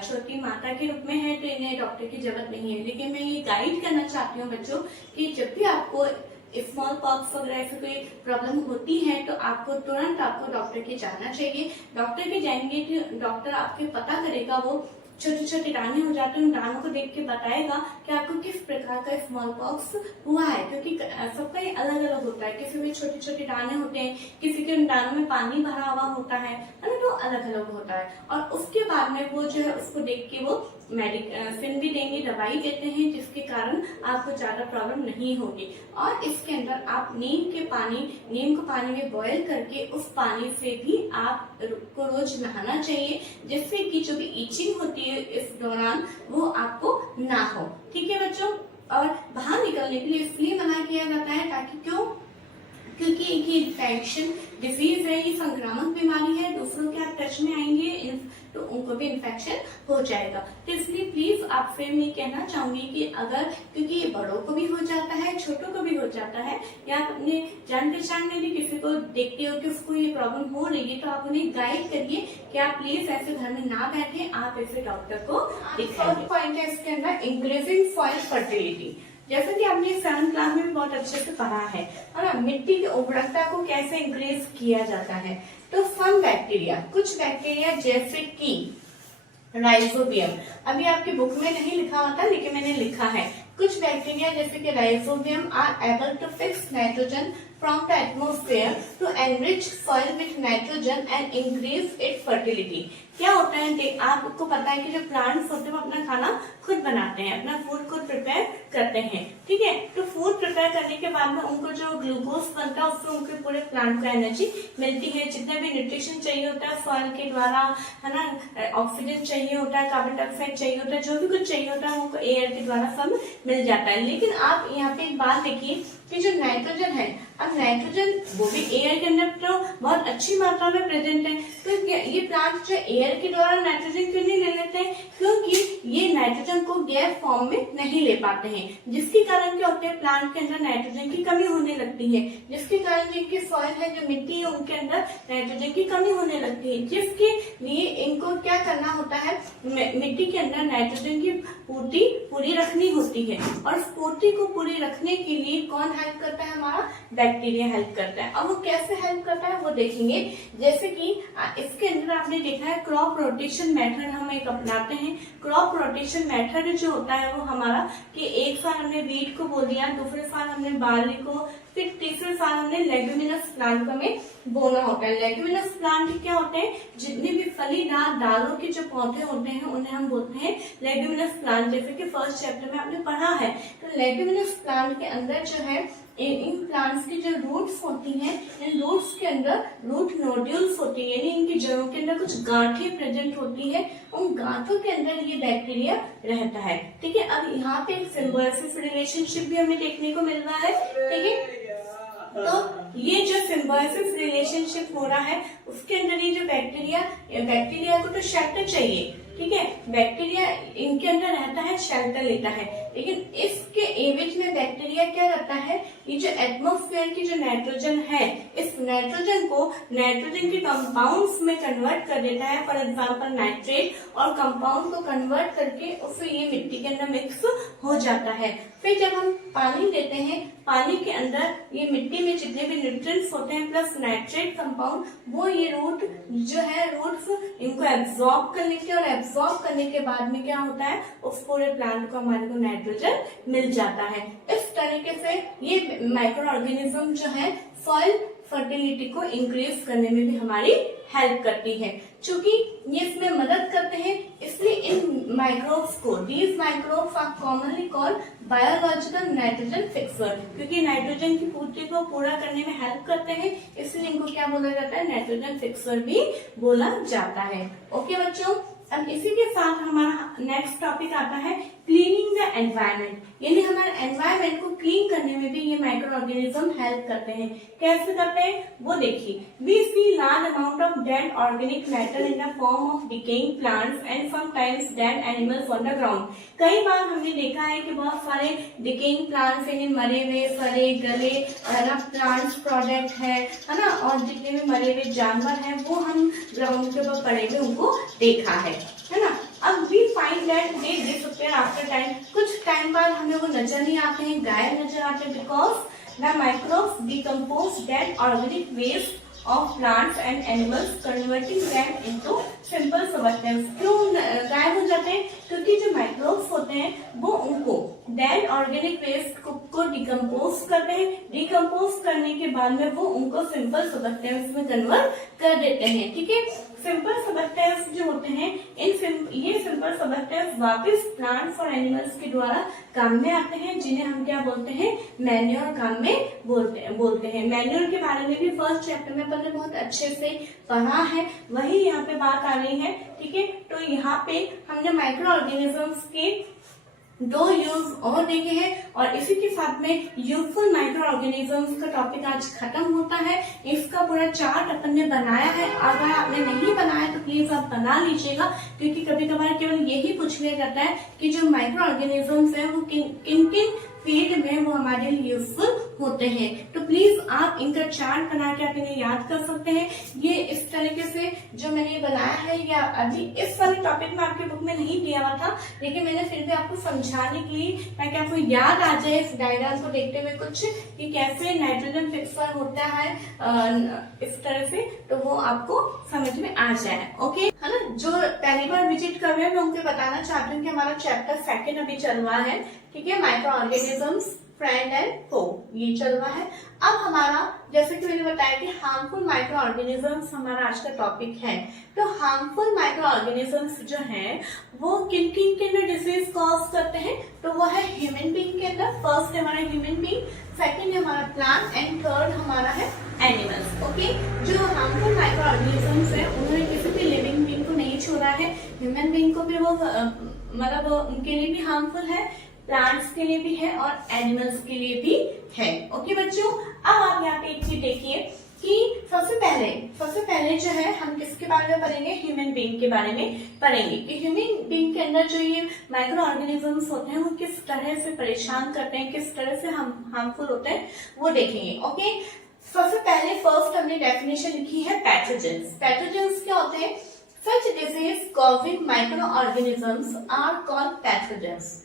छोटी माता के रूप में है तो इन्हें डॉक्टर की जरूरत नहीं है। लेकिन मैं ये गाइड करना चाहती हूँ बच्चों कि जब भी आपको स्मॉल पॉक्स वगैरह ऐसी कोई प्रॉब्लम होती है तो आपको तुरंत डॉक्टर के जाना चाहिए। डॉक्टर के जाएंगे कि डॉक्टर आपके पता करेगा, वो छोटे छोटे दाने हो जाते हैं, उन दानों को देख के बताएगा कि आपको किस प्रकार का स्मॉल पॉक्स हुआ है, क्योंकि सबका ये अलग अलग होता है। किसी में छोटे छोटे दाने होते हैं, किसी के दानों में पानी भरा हुआ होता है ना, तो अलग अलग होता है। और उसके बाद में वो जो है उसको देख के वो मेडिसिन भी देंगे, दवाई देते हैं, जिसके कारण आपको ज्यादा प्रॉब्लम नहीं होगी। और इसके अंदर आप नीम को पानी में बॉयल करके उस पानी से भी आपको रोज नहाना चाहिए, जिससे कि जो भी इचिंग होती है इस दौरान वो आपको ना हो। ठीक है बच्चों, और बाहर निकलने के लिए इसलिए मना किया जाता है ताकि क्योंकि ये इन्फेक्शन डिजीज है, ये संक्रामक बीमारी है, दूसरों के आप टच में आएंगे तो उनको भी इन्फेक्शन हो जाएगा। तो इसलिए प्लीज आपसे मैं कहना चाहूंगी कि अगर, क्योंकि ये बड़ों को भी हो जाता है, छोटों को भी हो जाता है, या आप अपने जान पहचान में भी किसी को देखते हो कि उसको ये प्रॉब्लम हो रही है, तो आप उन्हें गाइड करिए कि आप प्लीज ऐसे घर में ना बैठे, आप ऐसे डॉक्टर को दिखाइए। पॉइंट है इसके अंदर इंक्रीजिंग सॉइल फर्टिलिटी। जैसे कि आपने 7th क्लास में भी बहुत अच्छे से पढ़ा है ना, मिट्टी की उर्वरकता को कैसे इंक्रीज किया जाता है। तो सम बैक्टीरिया, कुछ बैक्टीरिया जैसे कि राइजोबियम, अभी आपकी बुक में नहीं लिखा होता लेकिन मैंने लिखा है, कुछ बैक्टीरिया जैसे कि rhizobium are able to fix nitrogen from the atmosphere to enrich soil with nitrogen and increase its fertility। क्या होता है, आपको पता है कि जो प्लांट्स होते हैं वो अपना खाना खुद बनाते हैं, अपना फूड खुद प्रिपेयर करते हैं, ठीक है। तो फूड प्रिपेयर करने के बाद में उनको जो ग्लूकोज बनता है उससे उनके पूरे प्लांट को एनर्जी मिलती है। जितना भी न्यूट्रिशन चाहिए होता है सॉइल के द्वारा, है ना, ऑक्सीजन चाहिए होता है, कार्बन डाइऑक्साइड चाहिए होता है, जो भी कुछ चाहिए होता है उनको एयर के द्वारा सब मिल जाता है। लेकिन आप यहाँ पे एक बात देखिए कि जो नाइट्रोजन है, अब नाइट्रोजन वो भी एयर के अंदर तो बहुत अच्छी मात्रा में प्रेजेंट है, तो ये प्लांट जो एयर के द्वारा नाइट्रोजन क्यों नहीं ले लेते हैं, क्योंकि ये नाइट्रोजन को गैस फॉर्म में नहीं ले पाते हैं, जिसके कारण क्या होता है, प्लांट के अंदर नाइट्रोजन की कमी होने लगती है, जिसके कारण इनकी सॉइल है, जो मिट्टी है, उनके अंदर नाइट्रोजन की कमी होने लगती है, जिसके लिए इनको क्या करना होता है, मिट्टी के अंदर नाइट्रोजन की पूर्ति पूरी रखनी होती है। और उस पूर्ति को पूरी रखने के लिए कौन हेल्प करता है, हमारा बैक्टीरिया हेल्प करता है। अब वो कैसे हेल्प करता है वो देखेंगे। जैसे कि इसके अंदर आपने देखा है क्रॉप रोटेशन मेथड हम एक अपनाते हैं। क्रॉप रोटेशन मेथड जो होता है वो हमारा कि एक साल हमने वीट को बो दिया, दूसरे साल हमने बार्ली को, फिर तीसरे साल हमने लेग्यूमिनस प्लांट को हमें बोना होता है। लेग्यूमिनस प्लांट क्या होते हैं, जितने भी फलीदार दालों के जो पौधे होते हैं उन्हें हम बोलते हैं लेग्यूमिनस प्लांट, जैसे कि फर्स्ट चैप्टर में आपने पढ़ा है। तो लेग्यूमिनस प्लांट के अंदर जो है इन प्लांट्स की जो रूट्स होती हैं, इन रूट्स के अंदर रूट नोड्यूल्स होती है, यानी इनकी जड़ों के अंदर कुछ गांठें प्रेजेंट होती है, उन गांठों के अंदर ये बैक्टीरिया रहता है, ठीक है। अब यहाँ पे एक सिम्बायोसिस रिलेशनशिप भी हमें देखने को मिल रहा है, ठीक है। तो ये जो सिम्बायोसिस रिलेशनशिप हो रहा है उसके अंदर ये जो बैक्टीरिया को तो शेल्टर चाहिए, ठीक है, बैक्टीरिया इनके अंदर रहता है, शेल्टर लेता है, लेकिन इसके एवज में बैक्टीरिया क्या करता है, ये जो एटमॉस्फेयर की जो नाइट्रोजन है, इस नाइट्रोजन को नाइट्रोजन के कंपाउंड्स में कन्वर्ट कर देता है, फॉर एग्जांपल नाइट्रेट, और कंपाउंड को कन्वर्ट करके उससे ये मिट्टी के अंदर मिक्स हो जाता है। फिर जब हम पानी देते हैं, पानी के अंदर ये मिट्टी में जितने भी न्यूट्रिएंट्स होते हैं प्लस नाइट्रेट कंपाउंड, वो ये रूट जो है, रूट्स इनको एब्जॉर्ब कर लेते हैं, और एब्जॉर्ब करने के बाद में क्या होता है, उस पूरे प्लांट को हमारे को नाइट्रोजन मिल जाता है। इस तरीके से ये माइक्रो ऑर्गेनिज्म जो है सॉइल फर्टिलिटी को इंक्रीज करने में भी हमारी हेल्प करती है। चूंकि ये इसमें मदद करते हैं, इसलिए इन माइक्रोब्स को, these microbes are commonly called biological nitrogen fixer, क्योंकि नाइट्रोजन की पूर्ति को पूरा करने में हेल्प करते हैं, इसलिए इनको क्या बोला जाता है, नाइट्रोजन फिक्सर भी बोला जाता है। ओके बच्चों, अब इसी के साथ हमारा नेक्स्ट टॉपिक आता है क्लीनिंग द एनवायरनमेंट, यानी हमारे एनवायरनमेंट को क्लीन करने में भी ये माइक्रो ऑर्गेनिज्म हेल्प करते हैं। कैसे करते हैं वो देखिए। We see large amount of dead organic matter in the form of decaying plants and sometimes dead animals on the ground. कई बार हमने देखा है कि बहुत सारे डिकेइंग प्लांट्स यानी मरे हुए, सड़े गले प्लांट्स प्रोडक्ट है ना, और जितने भी मरे हुए जानवर हैं वो हम ग्राउंड के ऊपर पड़े हुए उनको देखा है ना। अब we find that they disappear after time, कुछ टाइम बाद हमें वो नजर नहीं आते हैं, गायब नजर आते हैं, because the microbes decompose dead organic waste of plants and animals converting them into simple substances। क्यों गायब हो जाते हैं? क्योंकि जो माइक्रोब्स होते हैं वो उनको डेड ऑर्गेनिक वेस्ट को डिकम्पोज करते हैं, डिकम्पोज करने के बाद में वो उनको सिंपल सबस्टेंस में कन्वर्ट कर देते हैं। ठीक है, सिंपल सबस्टेंस जो होते हैं ये सिंपल सबस्टेंस वापस प्लांट्स और एनिमल्स के द्वारा काम में आते हैं, जिन्हें हम क्या बोलते हैं? मैन्योर काम में बोलते हैं। मैन्योर के बारे में भी फर्स्ट चैप्टर में अपन ने बहुत अच्छे से पढ़ा है, वही यहाँ पे बात आ रही है। ठीक है, तो यहाँ पे हमने माइक्रो ऑर्गेनिजम्स के 2 यूज और देखे हैं, और इसी के साथ में यूजफुल माइक्रो ऑर्गेनिजम्स का टॉपिक आज खत्म होता है। इसका पूरा चार्ट अपन ने बनाया है, अगर आपने नहीं बनाया तो प्लीज आप बना लीजिएगा, क्योंकि कभी कभार केवल यही पूछ लिया जाता है कि जो माइक्रो ऑर्गेनिजम्स है वो किन किन फील्ड में वो हमारे लिए यूजफुल होते हैं। तो प्लीज आप इनका चार्ट बना के आप इन्हें याद कर सकते हैं। ये इस तरीके से जो मैंने बनाया है, या अभी इस वाले टॉपिक में आपके बुक में नहीं दिया हुआ था, लेकिन मैंने फिर भी आपको समझाने के लिए, ताकि आपको याद आ जाए इस डायग्राम को देखते हुए कुछ कि कैसे नाइट्रोजन फिक्सर होता है इस तरह से, तो वो आपको समझ में आ जाए। ओके है ना। जो पहली बार विजिट कर रहे हैं मैं उनको बताना चाहती हूँ कि हमारा चैप्टर 2 अभी चल रहा है। ठीक है, माइक्रो ऑर्गेनिजम्स फ्रेंड एंड फो, ये चल रहा है। अब हमारा, जैसे कि मैंने बताया कि हार्मफुल माइक्रो ऑर्गेनिजम्स हमारा आज का टॉपिक है। तो हार्मफुल माइक्रो ऑर्गेनिजम्स जो हैं वो किन किन के अंदर डिजीज कॉज करते हैं? तो वो है ह्यूमन बीइंग के अंदर। फर्स्ट है हमारा ह्यूमन बीइंग, सेकंड है हमारा प्लांट, एंड थर्ड हमारा है एनिमल्स। ओके, जो हार्मफुल माइक्रो ऑर्गेनिजम्स है उन्होंने किसी भी लिविंग बीइंग को नहीं छोड़ा है। ह्यूमन बीइंग को भी वो मतलब उनके लिए भी हार्मफुल है, प्लांट्स के लिए भी है और एनिमल्स के लिए भी है। ओके बच्चों, अब आप यहाँ पे एक चीज देखिए कि सबसे पहले जो है हम किसके बारे में पढ़ेंगे? ह्यूमन बीइंग के बारे में पढ़ेंगे कि ह्यूमन बीइंग के अंदर जो ये माइक्रो ऑर्गेनिजम्स होते हैं वो किस तरह से परेशान करते हैं, किस तरह से हम हार्मफुल होते हैं, वो देखेंगे। ओके, सबसे पहले फर्स्ट हमने डेफिनेशन लिखी है पैथोजेंस। पैथोजेंस क्या होते हैं? Such disease causing microorganisms are called pathogens.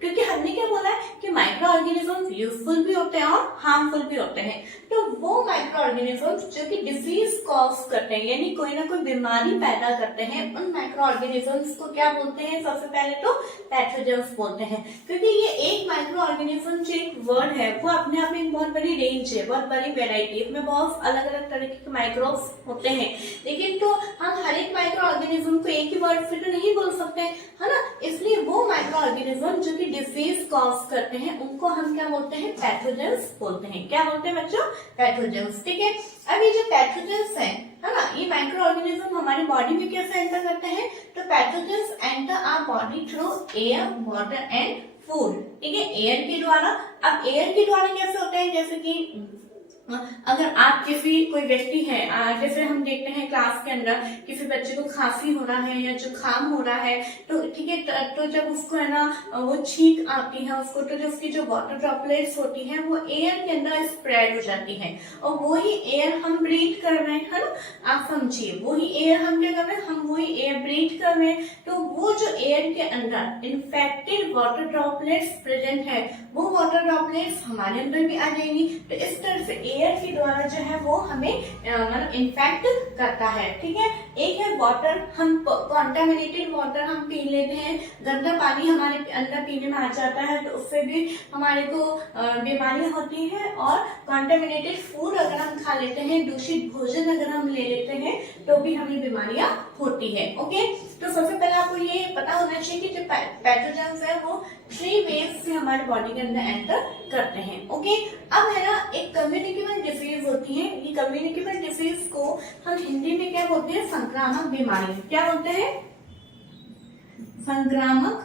क्योंकि हमने क्या बोला है कि माइक्रो ऑर्गेनिजम्स यूजफुल भी होते हैं और हार्मफुल भी होते हैं। तो वो माइक्रो ऑर्गेनिजम्स जो कि डिजीज कॉज करते हैं, यानी कोई ना कोई बीमारी पैदा करते हैं, उन माइक्रो ऑर्गेनिजम्स को क्या बोलते हैं? सबसे पहले तो पैथोजेंस बोलते हैं। क्योंकि ये एक माइक्रो ऑर्गेनिज्म जो एक वर्ड है वो अपने आप में एक बहुत बड़ी रेंज है, बहुत बड़ी वेराइटी, इसमें बहुत अलग अलग तरीके के माइक्रोब्स होते हैं। लेकिन तो हम हर एक माइक्रो ऑर्गेनिज्म को एक ही वर्ड से तो नहीं बोल सकते, है ना। इसलिए वो माइक्रो ऑर्गेनिज्म जो कि डिजीज कॉज करते हैं उनको हम क्या बोलते हैं? पैथोजेंस बोलते हैं। क्या बोलते हैं बच्चों? पैथोजेंस। ठीक है, अब ये जो पैथोजेंस है ना, ये माइक्रो ऑर्गेनिज्म हमारी बॉडी में कैसे एंटर करते हैं? तो pathogens enter our body through air, water and food. ठीक है, एयर के द्वारा। अब एयर के द्वारा कैसे होते हैं? जैसे कि अगर आप कोई व्यक्ति है, जैसे हम देखते हैं क्लास के अंदर किसी बच्चे को खांसी हो रहा है या जुकाम हो रहा है, तो ठीक है, तो जब उसको है ना वो छींक आती है उसको, तो जो उसकी जो वाटर ड्रॉपलेट्स होती है वो एयर के अंदर स्प्रेड हो जाती है, और वही एयर हम ब्रीथ कर रहे हैं, है ना। आप समझिए, वही एयर हम क्या कर रहे हैं? हम वही एयर ब्रीथ कर रहे हैं। तो वो जो एयर के अंदर इन्फेक्टेड वाटर ड्रॉपलेट्स प्रेजेंट है, वो वाटर ड्रॉपलेट्स हमारे अंदर भी आ जाएंगी। तो इस तरह से एयर के द्वारा जो है वो हमें मतलब इन्फेक्ट करता है। ठीक है, एक है वाटर, हम कॉन्टामिनेटेड वाटर हम पी लेते हैं, गंदा पानी हमारे अंदर पीने में आ जाता है, तो उससे भी हमारे को बीमारियां होती है। और कॉन्टामिनेटेड फूड अगर हम खा लेते हैं, दूषित भोजन अगर हम ले लेते हैं, तो भी हमें बीमारियां होती है। ओके, तो सबसे पहले आपको ये पता होना चाहिए कि जो पैथोजेंस है वो 3 वेज से हमारे बॉडी के अंदर एंटर करते हैं। ओके, अब है ना एक कम्युनिकेबल डिजीज होती है। ये कम्युनिकेबल डिजीज को हम हिंदी में क्या बोलते हैं? संक्रामक बीमारी। क्या बोलते हैं? संक्रामक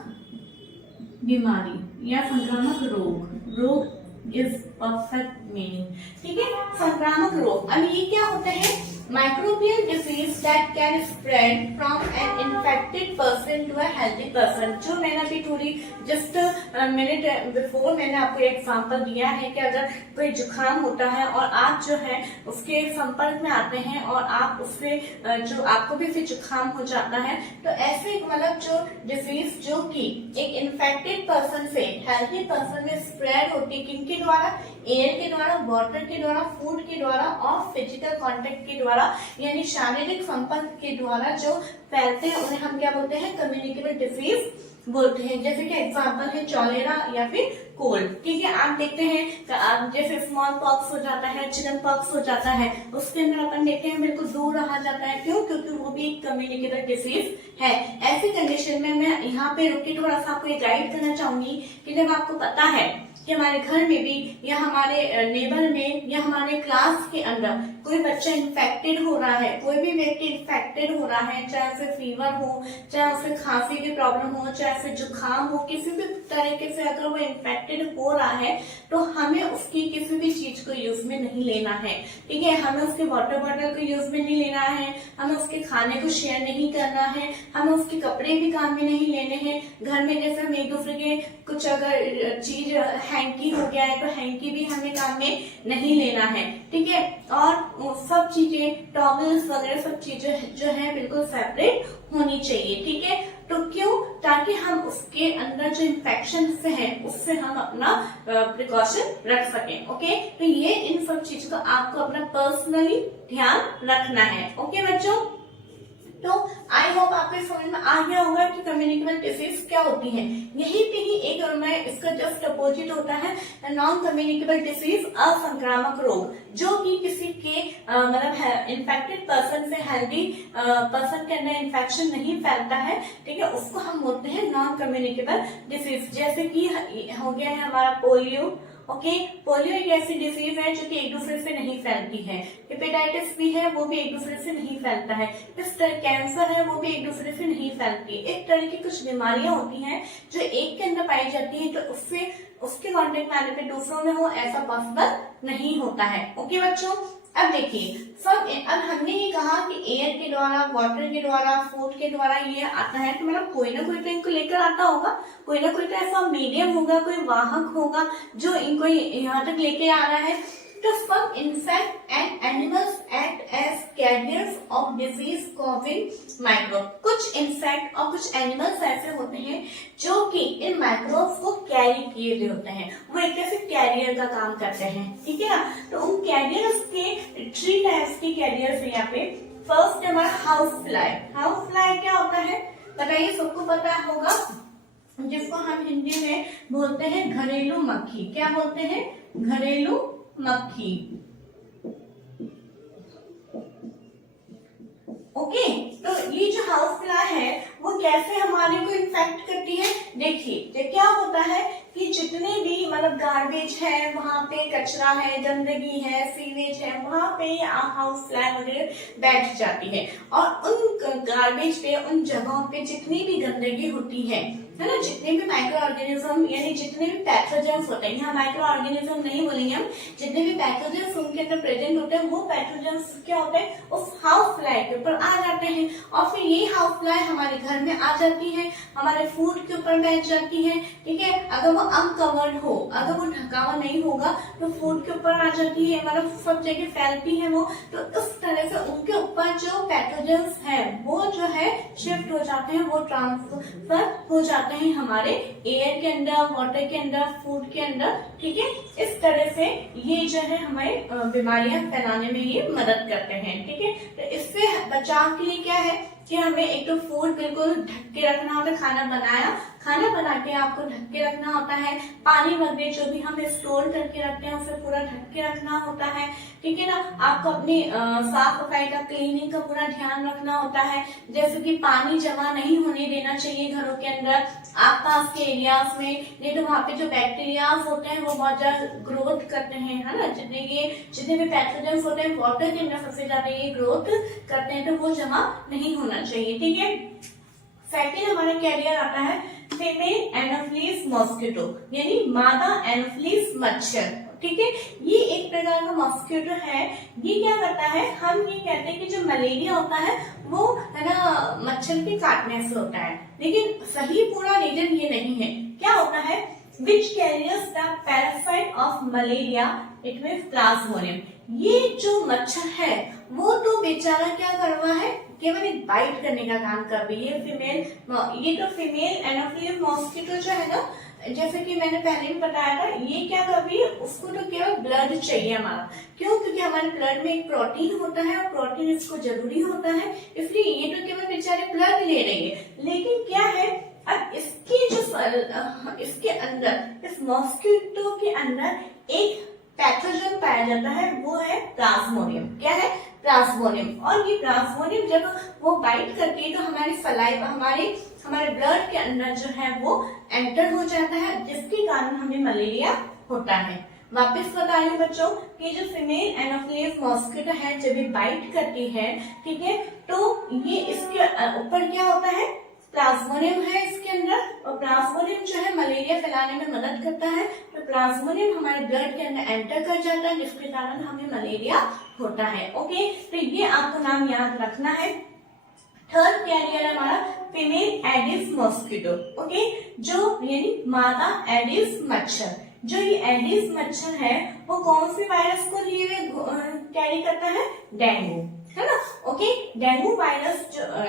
बीमारी या संक्रामक रोग इज परफेक्ट मीनिंग। ठीक है, संक्रामक रोग। अब ये क्या होते हैं? Microbial disease that can spread from an infected person to a healthy person. जो मैंने अभी थोड़ी जस्ट मिनट बिफोर मैंने आपको एग्जांपल दिया है कि अगर कोई जुकाम होता है और आप जो है उसके संपर्क में आते हैं और आप उससे जो आपको भी फिर जुकाम हो जाता है, तो ऐसे मतलब जो डिजीज जो कि एक इन्फेक्टेड पर्सन से हेल्दी पर्सन में स्प्रेड होती है, किनके द्वारा? एयर के द्वारा, वाटर के द्वारा, फूड के द्वारा और फिजिकल कांटेक्ट के द्वारा, यानी शारीरिक संपर्क के द्वारा जो फैलते हैं उन्हें हम क्या बोलते हैं? कम्युनिकेबल डिजीज बोलते हैं। जैसे कि एग्जांपल है चॉलेरा या फिर कोल्ड। ठीक है, आप देखते हैं जैसे स्मॉल पॉक्स हो जाता है, चिकन पॉक्स हो जाता है, उसके अंदर अपन देखते हैं बिल्कुल दूर रहा जाता है। क्यों? क्योंकि वो भी एक कम्युनिकेबल डिजीज है। ऐसी कंडीशन में मैं यहाँ पे रुक के थोड़ा सा आपको गाइड करना चाहूंगी कि जब आपको पता है कि हमारे घर में भी या हमारे नेबर में या हमारे क्लास के अंदर कोई बच्चा इन्फेक्टेड हो रहा है, कोई भी व्यक्ति इन्फेक्टेड हो रहा है, चाहे उसे फीवर हो, चाहे उसे खांसी की प्रॉब्लम हो, चाहे उसे जुकाम हो, किसी भी तरीके से अगर वो इन्फेक्टेड हो रहा है तो हमें उसकी किसी भी चीज को यूज में नहीं लेना है। ठीक है, हमें उसके वाटर बॉटल को यूज में नहीं लेना है, हमें उसके खाने को शेयर नहीं करना है, हमें उसके कपड़े भी काम में नहीं लेने हैं। घर में जैसे हम एक दूसरे के कुछ अगर चीज हैंकी हो गया है तो हैंकी भी हमें काम में नहीं लेना है। ठीक है, और सब चीजें टॉवल्स वगैरह सब चीजें जो है बिल्कुल सेपरेट होनी चाहिए। ठीक है, तो क्यों? ताकि हम उसके अंदर जो इन्फेक्शन से है उससे हम अपना प्रिकॉशन रख सकें। ओके, तो ये इन सब चीजों का आपको अपना पर्सनली ध्यान रखना है। ओके बच्चों, तो आई होप आपको समझ में आ गया होगा कि कम्युनिकेबल डिजीज क्या होती है। यही पे ही एक और मैं इसका जस्ट अपोजिट होता है नॉन कम्युनिकेबल डिजीज, असंक्रामक रोग, जो कि किसी के मतलब इन्फेक्टेड पर्सन से हेल्दी पर्सन के अंदर इन्फेक्शन नहीं फैलता है। ठीक है, उसको हम बोलते हैं नॉन कम्युनिकेबल डिजीज। जैसे कि हो गया है हमारा पोलियो। ओके, पोलियो एक ऐसी डिजीज है जो कि एक दूसरे से नहीं फैलती है। हेपेटाइटिस बी है, वो भी एक दूसरे से नहीं फैलता है। इस तरह कैंसर है, वो भी एक दूसरे से नहीं फैलती। एक तरह की कुछ बीमारियां होती हैं जो एक के अंदर पाई जाती है, तो उससे उसके कांटेक्ट में आने पे दूसरों में हो, ऐसा पॉसिबल नहीं होता है। ओके बच्चों, अब देखिए अब हमने ये कहा कि एयर के द्वारा, वाटर के द्वारा, फूड के द्वारा ये आता है, तो मतलब कोई ना कोई तो इनको लेकर आता होगा, कोई ना कोई तो ऐसा मीडियम होगा, कोई वाहक होगा जो इनको यहाँ तक लेके आ रहा है। तो some insect and animals act as carriers of disease causing microbe। कुछ इंसेक्ट और कुछ एनिमल्स ऐसे होते हैं जो कि इन माइक्रोब्स को कैरी किए हुए होते हैं, वो एक ऐसे कैरियर का काम करते हैं। ठीक है ना, तो उन कैरियर्स के 3 टाइप्स के कैरियर्स है यहाँ पे। फर्स्ट हमारा हाउस फ्लाई। हाउस फ्लाई क्या होता है बताइए, सबको पता होगा, जिसको हम हिंदी में बोलते हैं घरेलू मक्खी। क्या बोलते हैं? घरेलू मक्खी। ओके, तो ये जो हाउस फ्लाई है वो कैसे हमारे को इन्फेक्ट करती है? देखिए क्या होता है कि जितने भी मतलब गार्बेज है, वहां पे कचरा है, गंदगी है, सीवेज है, वहां पे हाउस फ्लाई वगैरह बैठ जाती है और उन गार्बेज पे, उन जगहों पे जितनी भी गंदगी होती है ना, जितने भी माइक्रो ऑर्गेनिज्म यानी जितने भी पैथोजेंस होते हैं, यहाँ माइक्रो ऑर्गेनिज्म नहीं बोलेंगे हम, जितने भी पैथोजेंस उनके अंदर प्रेजेंट होते हैं, वो पैथोजेंस क्या होते हैं उस हाउस फ्लाई के ऊपर आ जाते हैं और फिर ये हाउस फ्लाई हमारे घर में आ जाती है, हमारे फूड के ऊपर बैठ जाती है। ठीक है, अगर वो अनकवर्ड हो, अगर वो ढका हुआ नहीं होगा तो फूड के ऊपर आ जाती है, मतलब सब जगह फैलती है वो। तो इस तरह से उनके ऊपर जो पैथोजेंस है वो जो है शिफ्ट हो जाते हैं, वो ट्रांसफर हो जाते हैं हमारे एयर के अंदर, वाटर के अंदर, फूड के अंदर। ठीक है, इस तरह से ये जो है हमें बीमारियां फैलाने में ये मदद करते हैं। ठीक है, तो इससे बचाव के लिए क्या है कि हमें एक तो फूड बिल्कुल ढक के रखना होता है, खाना बना के आपको ढक के रखना होता है, पानी वगैरह जो भी हम स्टोर करके रखते हैं उसे पूरा ढक के रखना होता है। ठीक है ना, आपको अपनी साफ सफाई का, क्लीनिंग का पूरा ध्यान रखना होता है, जैसे कि पानी जमा नहीं होने देना चाहिए घरों के अंदर, आसपास के एरियाज में, नहीं तो वहाँ पे जो बैक्टीरियाज होते हैं वो बहुत ज्यादा ग्रोथ करते हैं, है ना, जितने भी पैथोजेंस होते हैं वाटर के अंदर सबसे ज्यादा ये ग्रोथ करते हैं, तो वो जमा नहीं होना चाहिए। ठीक है, सेकेंड हमारा कैरियर आता है फीमेल एनोफिलिस मॉस्किटो, यानी मादा एनोफिलिस मच्छर। ठीक है, ये एक प्रकार का मॉस्किटो है। ये क्या करता है, हम ये कहते हैं कि जो मलेरिया होता है वो है ना मच्छर के काटने से होता है, लेकिन सही पूरा रीजन ये नहीं है। क्या होता है, which carriers the parasite of malaria it means plasmodium. ये जो मच्छर है वो तो बेचारा क्या कर रहा है, केवल एक बाइट करने का काम कर रही है। ये तो फीमेल एनोफिलिस मॉस्किटो जो है ना, जैसे कि मैंने पहले भी बताया था, ये क्या कर रही है, उसको तो केवल ब्लड चाहिए हमारा। क्यों? क्योंकि हमारे ब्लड में एक प्रोटीन होता है और प्रोटीन इसको जरूरी होता है, इसलिए ये तो केवल बेचारे ब्लड ले रही है। लेकिन क्या है, अब इसके अंदर, इस मॉस्किटो के अंदर एक पैथोजन पाया जाता है, वो है प्लाज्मोडियम। क्या है? प्लाज्मोडियम। और ये प्लाज्मोडियम जब वो बाइट करती है तो हमारी सलाइवा, हमारे ब्लड के अंदर जो है वो एंटर हो जाता है, जिसके कारण हमें मलेरिया होता है। वापस बता रही हूँ बच्चों कि जो फीमेल एनोफिलिस मॉस्किटो है जब ये बाइट करती है, ठीक है, तो ये इसके ऊपर क्या होता है, प्लाज्मोडियम है इसके अंदर, और प्लाज्मोडियम जो है मलेरिया फैलाने में मदद करता है। तो प्लाज्मोडियम हमारे ब्लड के अंदर एंटर कर जाता है, जिसके कारण हमें मलेरिया होता है। ओके, तो ये आपको नाम याद रखना है। थर्ड कैरियर है हमारा फीमेल एडिस मॉस्किटो। ओके, जो यानी मादा एडिस मच्छर। जो ये एडिस मच्छर है वो कौन सी वायरस को लिए हुए कैरी करता है, डेंगू, है ना। ओके, डेंगू वायरस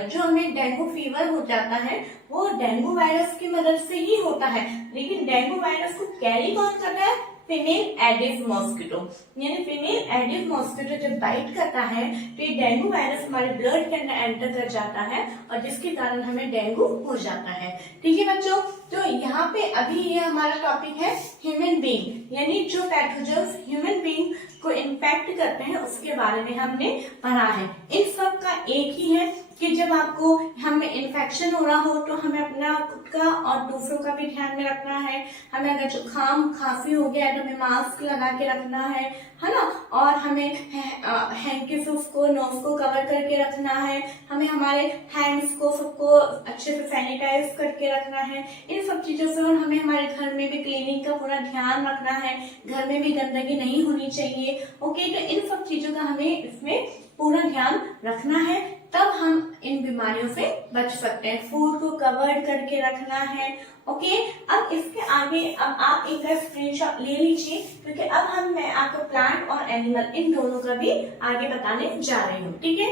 जो हमें डेंगू फीवर हो जाता है वो डेंगू वायरस की मदद से ही होता है। लेकिन डेंगू वायरस को कैरी कौन करता है, फीमेल एडिस मॉस्किटो। यानी फीमेल एडिस मॉस्किटो जब बाइट करता है तो ये डेंगू वायरस हमारे ब्लड के अंदर एंटर कर जाता है और जिसके कारण हमें डेंगू हो जाता है। ठीक है बच्चों, तो यहाँ पे अभी ये हमारा टॉपिक है ह्यूमन बीइंग, यानी जो पैथोजन्स ह्यूमन बीइंग को इन्फेक्ट करते हैं उसके बारे में हमने पढ़ा है। इन सब का एक ही है कि जब आपको हमें इन्फेक्शन हो रहा हो तो हमें अपना खुद का और दूसरों का भी ध्यान में रखना है। हमें अगर जुकाम खांसी हो गया है तो हमें मास्क लगा के रखना है ना, और हमें हैंकीफ को नोज को कवर करके रखना है। हमें हमारे हैंड्स को सबको अच्छे से सैनिटाइज करके रखना है। इन सब चीजों से, और हमें हमारे घर में भी क्लीनिंग का पूरा ध्यान रखना है, घर में भी गंदगी नहीं होनी चाहिए। ओके, तो इन सब चीजों का हमें इसमें पूरा ध्यान रखना है, तब हम इन बीमारियों से बच सकते हैं। फूड को कवर्ड करके रखना है। ओके, अब इसके आगे अब आप एक स्क्रीनशॉट ले लीजिए, क्योंकि अब मैं आपको प्लांट और एनिमल इन दोनों का भी आगे बताने जा रही हूँ। ठीक है,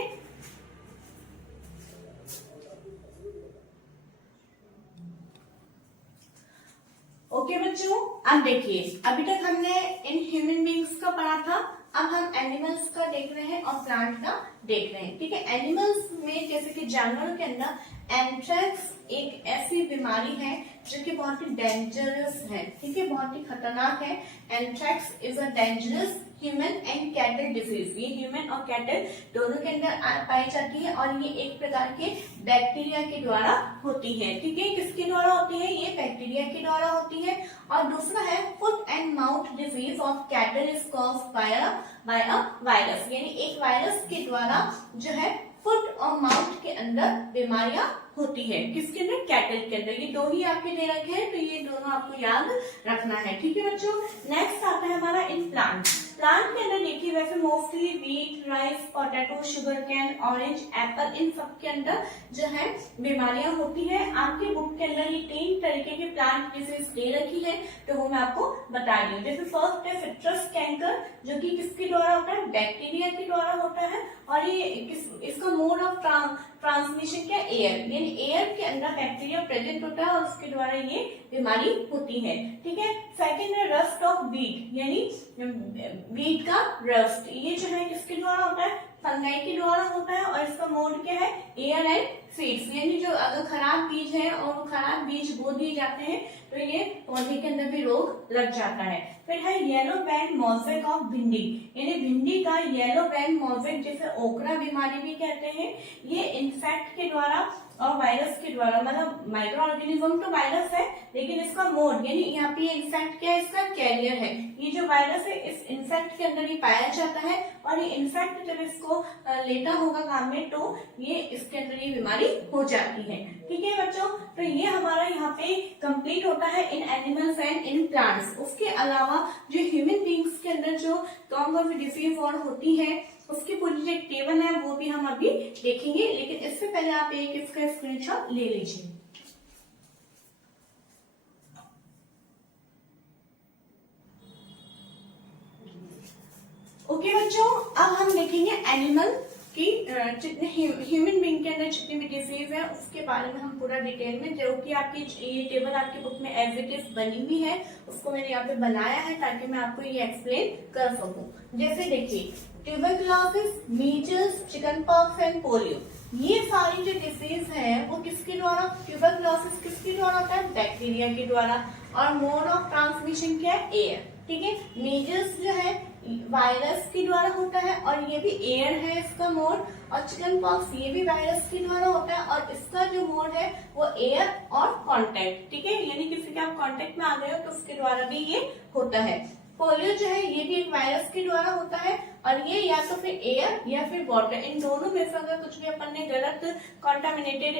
ओके बच्चों, अब देखिए अभी तक हमने इन ह्यूमन बींग्स का पढ़ा था, अब हम एनिमल्स का देख रहे हैं और प्लांट का देख रहे हैं। ठीक है, एनिमल्स में जैसे कि जानवरों के अंदर एंथ्रेक्स एक ऐसी बीमारी है जो कि बहुत ही डेंजरस है। ठीक है, बहुत ही खतरनाक है। Anthrax is a dangerous human and cattle disease. ये ह्यूमन और कैटल दोनों के अंदर पाई जाती है और ये एक प्रकार के बैक्टीरिया के द्वारा होती है। ठीक है, किसके द्वारा होती है, ये बैक्टीरिया के द्वारा होती है। और दूसरा है foot and mouth disease of cattle is caused by a virus, यानी एक वायरस के द्वारा जो है फुट और माउथ के अंदर बीमारियां होती है। किसके अंदर, कैटल के अंदर। ये दो ही आपके दे रखे हैं, तो ये दोनों आपको याद रखना है। ठीक है बच्चों, नेक्स्ट आता है हमारा इन प्लांट। प्लांट के अंदर देखिए वैसे mostly wheat, rice, potato, sugarcane, orange, apple, इन सब के अंदर जो है बीमारियां होती है। आपके बुक के अंदर ये 3 तरीके के प्लांट डिजीज दे रखी है, तो वो मैं आपको बता रही हूँ। जैसे फर्स्ट है सिट्रस कैंकर, जो कि किसके द्वारा होता है, बैक्टीरिया के द्वारा होता है। और ये इसका मोड ऑफ ट्रांसमिशन क्या, एयर, यानी एयर के अंदर बैक्टीरिया प्रेजेंट होता है और उसके द्वारा ये बीमारी होती है। ठीक है, सेकेंड है रस्ट ऑफ व्हीट, यानी व्हीट का रस्ट। ये जो है किसके द्वारा होता है, फंगाई के द्वारा होता है और इसका मोड क्या है, एयर एंड सीड्स, यानी जो अगर खराब बीज है और वो खराब बीज बो दिए जाते हैं तो ये पौधे के अंदर भी रोग लग जाता है। फिर है येलो बैंड मोज़ेक ऑफ भिंडी, यानी भिंडी का येलो बैंड मोज़ेक, जिसे ओकरा बीमारी भी कहते हैं। ये इंसेक्ट के द्वारा और वायरस के द्वारा, मतलब माइक्रो ऑर्गेनिज्म तो वायरस है लेकिन इसका मोड, यानी यहाँ पे इंसेक्ट क्या है, इसका कैरियर है। ये जो वायरस है इस इंसेक्ट के अंदर ही पाया जाता है और ये इंसेक्ट जब इसको लेता होगा काम में तो ये इसके अंदर ये बीमारी हो जाती है। ठीक है बच्चों, तो ये हमारा यहाँ पे कंप्लीट होता है इन एनिमल्स एंड इन प्लांट्स। उसके अलावा जो ह्यूमन बींग्स के अंदर जो टंग ऑफ डिफीज और होती है उसकी पूरी जो टेबल है वो भी हम अभी देखेंगे, लेकिन इससे पहले आप एक इसका स्क्रीनशॉट ले लीजिए। ओके बच्चों, अब हम देखेंगे एनिमल कि जितने ह्यूमन बीइंग के अंदर जितनी भी डिजीज है उसके बारे में हम पूरा डिटेल में, जो कि आपकी ये टेबल आपकी बुक में एज इट इज बनी हुई है, उसको मैंने यहाँ पे बनाया है ताकि मैं आपको ये एक्सप्लेन कर सकूं। जैसे देखिए, tuberculosis, measles, chicken pox and polio, ये सारी जो डिजीज है वो किसके द्वारा, ट्यूबरकुलोसिस किसके द्वारा होता है, बैक्टीरिया के द्वारा, और मोड ऑफ ट्रांसमिशन क्या है, एयर। ठीक है, मीजल्स जो है वायरस के द्वारा होता है और ये भी एयर है इसका मोड, और चिकन पॉक्स ये भी वायरस के द्वारा होता है और इसका जो मोड है वो एयर और कांटेक्ट। ठीक है, यानी किसी के आप कांटेक्ट में आ गए हो तो उसके द्वारा भी ये होता है। पोलियो जो है ये भी एक वायरस के द्वारा होता है और ये या तो फिर एयर या फिर वाटर, इन दोनों में से अगर कुछ भी अपन ने गलत कॉन्टामिनेटेड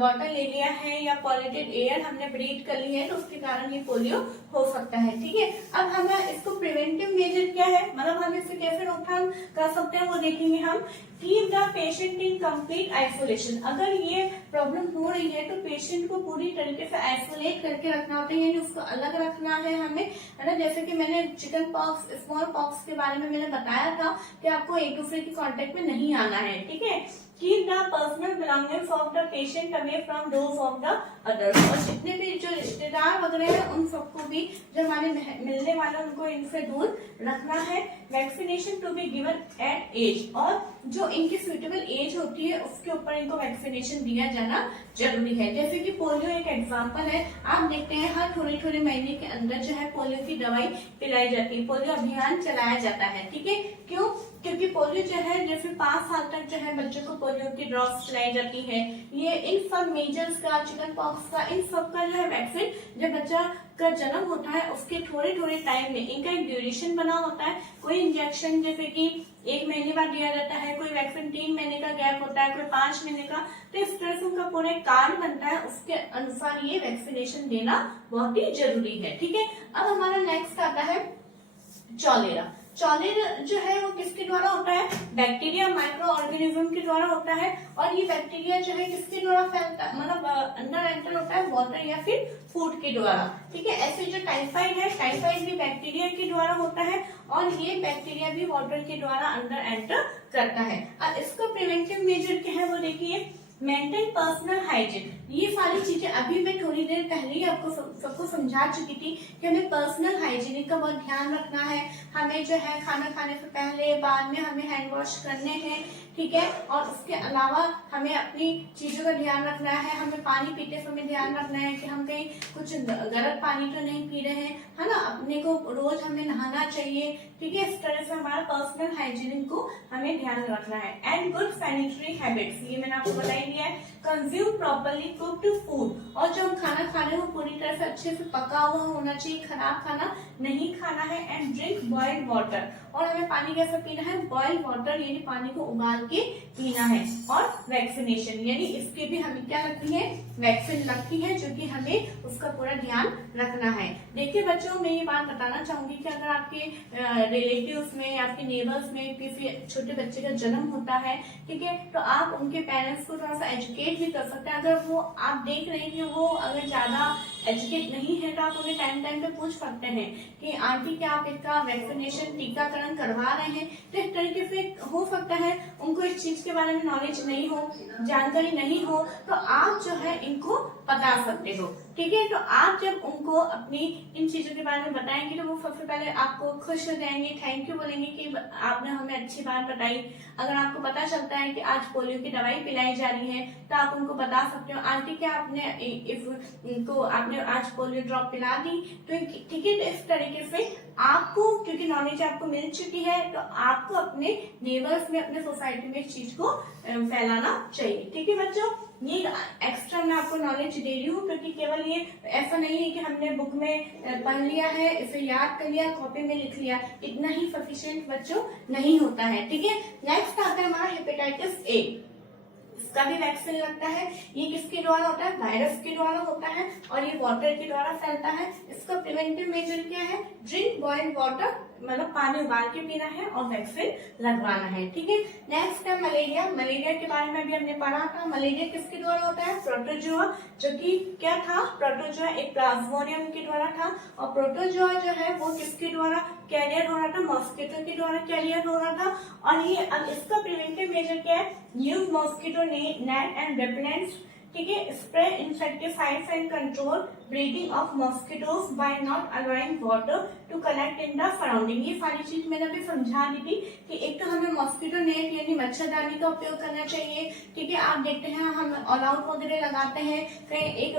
वाटर ले लिया है या पॉल्यूटेड एयर हमने ब्रीथ कर ली है तो उसके कारण ये पोलियो हो सकता है। ठीक है, अब हमें इसको प्रिवेंटिव मेजर क्या है, मतलब हम इसे कैसे रोकथाम कर सकते हैं वो देखेंगे हम। Keep the patient in complete isolation, अगर ये प्रॉब्लम हो रही है तो पेशेंट को पूरी तरीके से आइसोलेट करके रखना होता है, यानी उसको अलग रखना है हमें, है ना। जैसे कि मैंने चिकन पॉक्स, स्मॉल पॉक्स के बारे में मैंने बताया था कि आपको एक दूसरे के कांटेक्ट में नहीं आना है। ठीक है, keep the personal belongings of the patient away from those of the others, और जितने भी जो रिश्तेदार वगैरह हैं उन सबको भी जो हमारे मिलने वाले उनको इनसे दूर रखना है। Vaccination to be given at age, और जो इनकी सुइटेबल एज होती है उसके ऊपर इनको वैक्सीनेशन दिया जाना जरूरी है। जैसे कि पोलियो एक एग्जांपल है, आप देखते हैं हर थोड़े थोड़े महीने के अंदर जो है पोलियो की दवाई पिलाई जाती है, पोलियो अभियान चलाया जाता है। ठीक है, क्यों, क्योंकि पोलियो जो है जैसे 5 साल तक जो है बच्चों को पोलियो की ड्रॉप्स पिलाई जाती है। ये इन सब मेजर्स का, चिकन पॉक्स का, इन सब का जो है वैक्सीन जब बच्चा का जन्म होता है उसके थोड़े थोड़े टाइम में इनका एक ड्यूरेशन बना होता है। कोई इंजेक्शन जैसे कि 1 महीने बाद दिया जाता है, कोई वैक्सीन 3 महीने का गैप होता है, कोई 5 महीने का, तो इस तरह से उनका पूरा कार्ड बनता है, उसके अनुसार ये वैक्सीनेशन देना बहुत ही जरूरी है। ठीक है, अब हमारा नेक्स्ट आता है चॉलेरा। चॉलेरा जो है वो किसके द्वारा होता है, बैक्टीरिया माइक्रो ऑर्गेनिज्म के द्वारा होता है, और ये बैक्टीरिया जो है किसके द्वारा फैलता है, मतलब अंदर एंटर होता है वाटर या फिर फूड के द्वारा। ठीक है, ऐसे जो टाइफाइड है, टाइफाइड भी बैक्टीरिया के द्वारा होता है और ये बैक्टीरिया भी वाटर के द्वारा अंदर एंटर करता है। अब इसका प्रिवेंटिव मेजर क्या है वो देखिए, मेंटेन पर्सनल हाइजीन। ये सारी चीजें अभी मैं थोड़ी देर पहले ही आपको सबको समझा चुकी थी कि हमें पर्सनल हाइजीन का बहुत ध्यान रखना है। हमें जो है खाना खाने से पहले बाद में हमें हैंड वॉश करने हैं। ठीक है, और उसके अलावा हमें अपनी चीजों का ध्यान रखना है। हमें पानी पीते समय ध्यान रखना है कि हम कहीं कुछ गलत पानी तो नहीं पी रहे हैं, है ना। अपने को रोज हमें नहाना चाहिए। ठीक है, इस तरह से हमारा पर्सनल हाइजीन को हमें ध्यान रखना है। एंड गुड सैनिटरी हैबिट्स, ये मैंने आपको बता ही दिया है। कंज्यूम प्रॉपर्ली कुक्ड फूड, और जो हम खाना खा रहे हो पूरी तरह से अच्छे से पका हुआ होना चाहिए, खराब खाना नहीं खाना है। एंड ड्रिंक बॉइल्ड वाटर, और हमें पानी कैसे पीना है, बॉइल्ड वाटर, यानी पानी को उबाल के पीना है। और वैक्सीनेशन, यानी इसके भी हमें क्या लगती है, वैक्सीन लगती है, जो कि हमें उसका पूरा ध्यान रखना है। देखिए बच्चों, मैं ये बात बताना चाहूंगी कि अगर आपके रिलेटिव्स में, आपके नेबर्स में किसी छोटे बच्चे का जन्म होता है, ठीक है, तो आप उनके पेरेंट्स को थोड़ा सा एजुकेट भी कर सकते हैं। अगर वो आप देख रहे हैं कि वो अगर ज्यादा एजुकेट नहीं है तो आप उन्हें टाइम टाइम पे पूछ सकते हैं कि आंटी क्या आप इसका वैक्सीनेशन, टीकाकरण करवा रहे हैं। तो इस तरीके से हो सकता है उनको इस चीज के बारे में नॉलेज नहीं हो, जानकारी नहीं हो, तो आप जो है इनको बता सकते हो। ठीक है, तो आप जब उनको अपनी इन चीजों के बारे में बताएंगे तो वो सबसे पहले आपको खुश हो जाएंगे, थैंक यू बोलेंगे कि आपने हमें अच्छी बात बताई। अगर आपको पता चलता है कि आज पोलियो की दवाई पिलाई जा रही है तो आप उनको बता सकते हो, आंटी क्या आपने इनको आपने आज पोलियो ड्रॉप पिला दी। तो ठीक है, तो इस तरीके से आपको, क्योंकि नॉलेज आपको मिल चुकी है, तो आपको अपने नेबर्स में, अपने सोसाइटी में इस चीज को फैलाना चाहिए। ठीक है बच्चों, ये एक्स्ट्रा मैं आपको नॉलेज दे रही हूँ, क्योंकि केवल ये ऐसा नहीं है कि हमने बुक में पढ़ लिया है, इसे याद कर लिया, कॉपी में लिख लिया, इतना ही सफिशिएंट बच्चों नहीं होता है। ठीक है, नेक्स्ट आता है हमारा हेपेटाइटिस ए। इसका भी वैक्सीन लगता है। ये किसके द्वारा होता है? वायरस के द्वारा होता है और ये वाटर के द्वारा फैलता है। इसका प्रिवेंटिव मेजर क्या है? ड्रिंक बॉइल्ड वाटर, मतलब पानी उबाल के पीना है और वैक्सीन लगवाना है। ठीक है। नेक्स्ट है मलेरिया। मलेरिया के बारे में भी हमने पढ़ा था। मलेरिया किसके द्वारा होता है? प्रोटोजोआ, जो कि क्या था? प्रोटोजोआ एक प्लाज्मोडियम के द्वारा था। और प्रोटोजोआ जो है वो किसके द्वारा कैरियर हो रहा था? मॉस्किटो के द्वारा कैरियर हो रहा था। और ये अब इसका प्रिवेंटिव मेजर क्या है? Use mosquito net and repellents. ठीक है। Spray insecticides and control breeding of mosquitoes by not allowing water to collect in the surrounding. ये सारी चीज मैंने अभी समझा दी थी कि एक तो हमें मॉस्किटो नेट यानी मच्छरदानी का उपयोग करना चाहिए। ठीक है। आप देखते हैं हम ऑल आउट वगैरह लगाते हैं, कहीं एक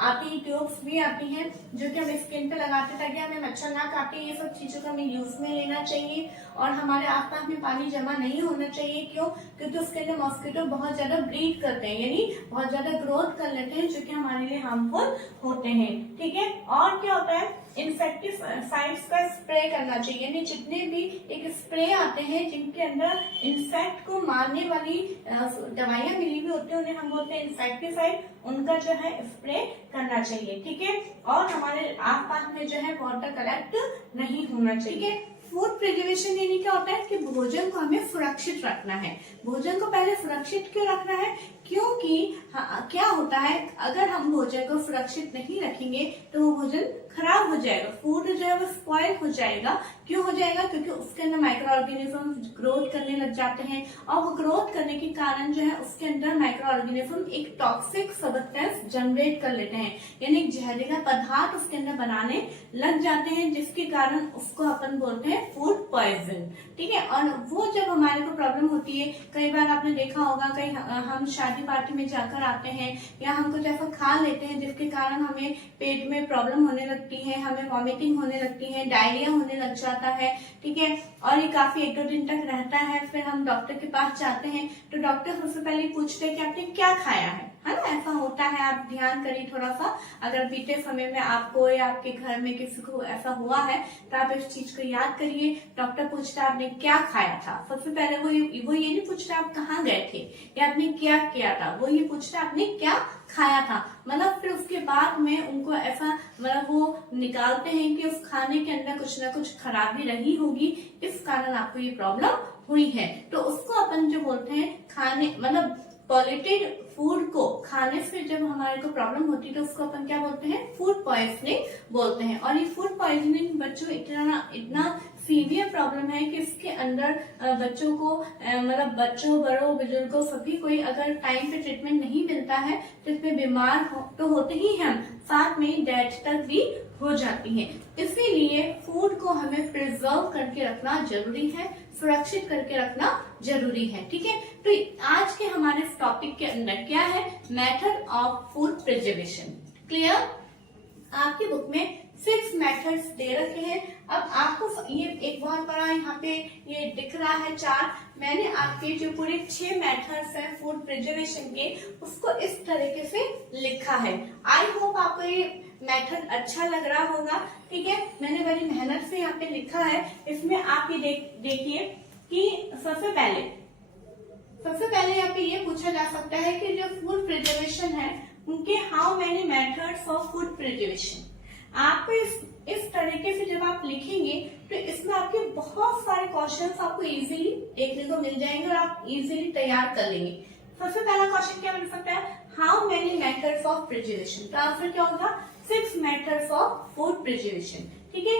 आती ट्यूब्स भी आती हैं जो कि हम स्किन पे लगाते हैं ताकि हमें मच्छर ना काटे। ये सब चीजों का हमें यूज में लेना चाहिए और हमारे आसपास में पानी जमा नहीं होना चाहिए। क्यों? क्योंकि उसके अंदर मॉस्किटो बहुत ज्यादा ब्रीड करते हैं, यानी बहुत ज्यादा ग्रोथ कर लेते हैं, जो कि हमारे लिए हार्मफुल होते हैं। ठीक है। और क्या होता है? इंसेक्टिसाइड्स का स्प्रे करना चाहिए, यानी जितने भी एक स्प्रे आते हैं जिनके अंदर इंसेक्ट को मारने वाली दवाइयां मिली हुई होती है, उन्हें हम बोलते हैं इंसेक्टिसाइड, उनका जो है स्प्रे करना चाहिए। ठीक है। और हमारे आसपास में जो है वाटर कलेक्ट नहीं होना चाहिए। फूड प्रिजर्वेशन यानी क्या होता है कि भोजन को हमें सुरक्षित रखना है। भोजन को पहले सुरक्षित क्यों रखना है? क्योंकि क्या होता है, अगर हम भोजन को सुरक्षित नहीं रखेंगे तो वो भोजन खराब हो जाएगा, फूड जो है वो स्पॉइल हो जाएगा। क्यों हो जाएगा? क्योंकि उसके अंदर माइक्रो ऑर्गेनिज्म ग्रोथ करने लग जाते हैं और वो ग्रोथ करने के कारण जो है उसके अंदर माइक्रो ऑर्गेनिज्म एक टॉक्सिक सब्सटेंस जनरेट कर लेते हैं, यानी एक जहरीला पदार्थ उसके अंदर बनाने लग जाते हैं, जिसके कारण उसको अपन बोलते हैं फूड पॉइजन। ठीक है। और वो जब हमारे को प्रॉब्लम होती है, कई बार आपने देखा होगा कहीं हम शादी पार्टी में जाकर आते हैं या हम कुछ ऐसा खा लेते हैं जिसके कारण हमें पेट में प्रॉब्लम होने लगती है, हमें वॉमिटिंग होने लगती है, डायरिया होने लग जाता है। ठीक है। और ये काफी 1-2 दिन तक रहता है। फिर हम डॉक्टर के पास जाते हैं तो डॉक्टर सबसे पहले पूछते हैं कि आपने क्या खाया है ना? ऐसा होता है। आप ध्यान करिए थोड़ा सा, अगर बीते समय में आपको या आपके घर में किसी को ऐसा हुआ है तो आप इस चीज को याद करिए। डॉक्टर पूछता है आपने क्या खाया था, सबसे पहले वो ये नहीं पूछता आप कहाँ गए थे या आपने क्या किया था, वो ये पूछता आपने क्या खाया था। मतलब फिर उसके बाद में उनको ऐसा मतलब वो निकालते हैं कि उस खाने के अंदर कुछ ना कुछ खराबी रही होगी, इस कारण आपको ये प्रॉब्लम हुई है। तो उसको अपन जो बोलते हैं खाने मतलब पॉल्यूटेड फूड को खाने से जब हमारे को प्रॉब्लम होती है तो उसको अपन क्या बोलते हैं? फूड पॉइजनिंग बोलते हैं। और ये फूड पॉइजनिंग बच्चों इतना सीवियर प्रॉब्लम है कि इसके अंदर बच्चों को मतलब बच्चों, बड़ों, बुजुर्गों सभी कोई अगर टाइम पे ट्रीटमेंट नहीं मिलता है तो इसमें बीमार तो होते ही हम, साथ में डेथ तक भी हो जाती है। इसीलिए फूड को हमें प्रिजर्व करके रखना जरूरी है, सुरक्षित करके रखना जरूरी है। ठीक है। तो आज के हमारे टॉपिक के अंदर क्या है? Method of food preservation. Clear? आपकी बुक में 6 मेथड्स दे रखे हैं। अब आपको ये एक बहुत बड़ा यहाँ पे ये दिख रहा है चार्ट, मैंने आपके जो पूरे 6 मेथड्स हैं फूड प्रिजर्वेशन के, उसको इस तरीके से लिखा है। आई होप आपको ये मेथड अच्छा लग रहा होगा। ठीक है। मैंने बड़ी मेहनत से यहाँ पे लिखा है। इसमें आप ये देखिए कि सबसे पहले यहाँ पे ये पूछा जा सकता है कि जो फूड प्रिजर्वेशन है उनके how many methods of food preservation. आपको इस तरीके से जब आप लिखेंगे तो इसमें आपके बहुत सारे क्वेश्चंस आपको इजीली देखने को मिल जाएंगे और आप इजीली तैयार कर लेंगे। सबसे पहला क्वेश्चन क्या बन सकता है? How many methods of preservation. तो आंसर क्या होगा? 6 मेथड्स ऑफ फूड प्रिजर्वेशन। ठीक है।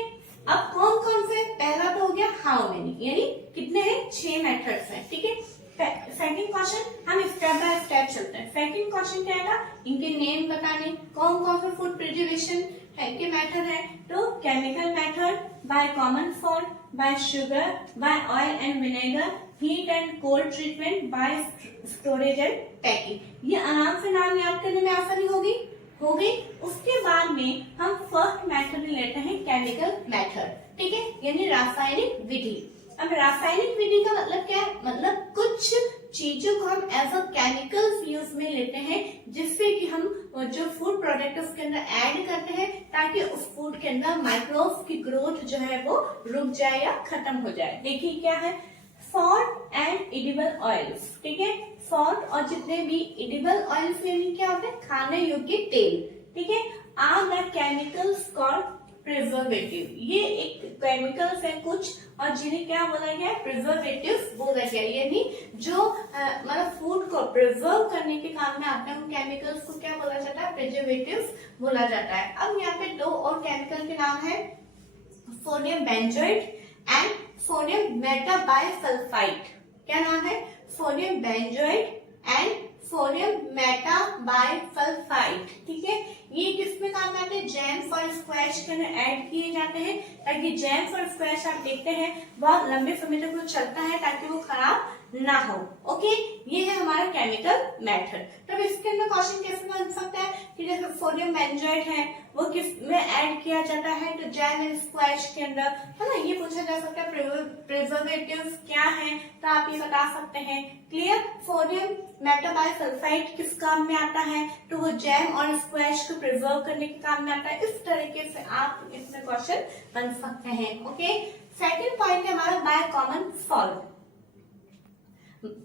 अब कौन कौन से? पहला तो हो गया हाउ मेनी, यानी कितने हैं? 6 मेथड्स हैं। ठीक है। सेकंड क्वेश्चन हम स्टेप बाय स्टेप चलते हैं। सेकंड क्वेश्चन क्या आएगा? इनके नेम बताने, कौन कौन से फूड प्रिजर्वेशन के मेथड है। तो chemical method, by common salt, by sugar, by oil and vinegar, heat and cold treatment, by storage and packing. ये आराम से नाम याद करने में आसानी हो गई। उसके बाद में हम फर्स्ट मेथड लेते हैं केमिकल मेथड। ठीक है। यानी रासायनिक विधि। अब रासायनिक विधि का मतलब क्या है? मतलब कुछ चीजों को हम एज अ केमिकल्स यूज में लेते हैं जिससे कि हम जो फूड प्रोडक्ट उसके अंदर ऐड करते हैं ताकि उस फूड के अंदर माइक्रोब्स की ग्रोथ जो है वो रुक जाए या खत्म हो जाए। देखिए क्या है? Salt and edible oils. ठीक है। सॉल्ट और जितने भी एडिबल ऑयल्स यानी क्या होते हैं खाने योग्य तेल, ठीक है, are the chemicals called preservative. ये एक केमिकल्स है कुछ और जिन्हें क्या बोला गया है, प्रिजर्वेटिव्स बोला गया, यानी जो मतलब फूड को प्रिजर्व करने के काम में आते हैं उन केमिकल्स को क्या बोला जाता है, प्रिजर्वेटिव्स बोला जाता है। अब यहाँ पे दो और केमिकल के नाम है, sodium benzoate and sodium metabisulphide. क्या नाम है, sodium benzoate and sodium metabisulphide, ठीक है। ये किसमें काम आते हैं, जैम्स और स्क्वैश के अंदर ऐड किए जाते हैं ताकि जैम्स और स्क्वैश आप देखते हैं बहुत लंबे समय तक वो चलता है ताकि वो खराब ना हो। ओके, ये है हमारा केमिकल मेथड। तब इसके अंदर क्वेश्चन कैसे बन सकता है कि जैसे सोडियम बेंजोएट है वो किस में ऐड किया जाता है, तो जैम एंड स्क्वैश के अंदर, है ना। ये पूछा जा सकता है प्रिजर्वेटिव्स क्या है, तो आप ये बता सकते हैं। क्लियर, सोडियम मेटाबाइसल्फाइड किस काम में आता है, तो वो जैम और स्क्वैश को प्रिजर्व करने के काम में आता है। इस तरीके से आप इसमें क्वेश्चन बन सकते हैं। ओके, सेकंड पॉइंट है हमारा bye common salt.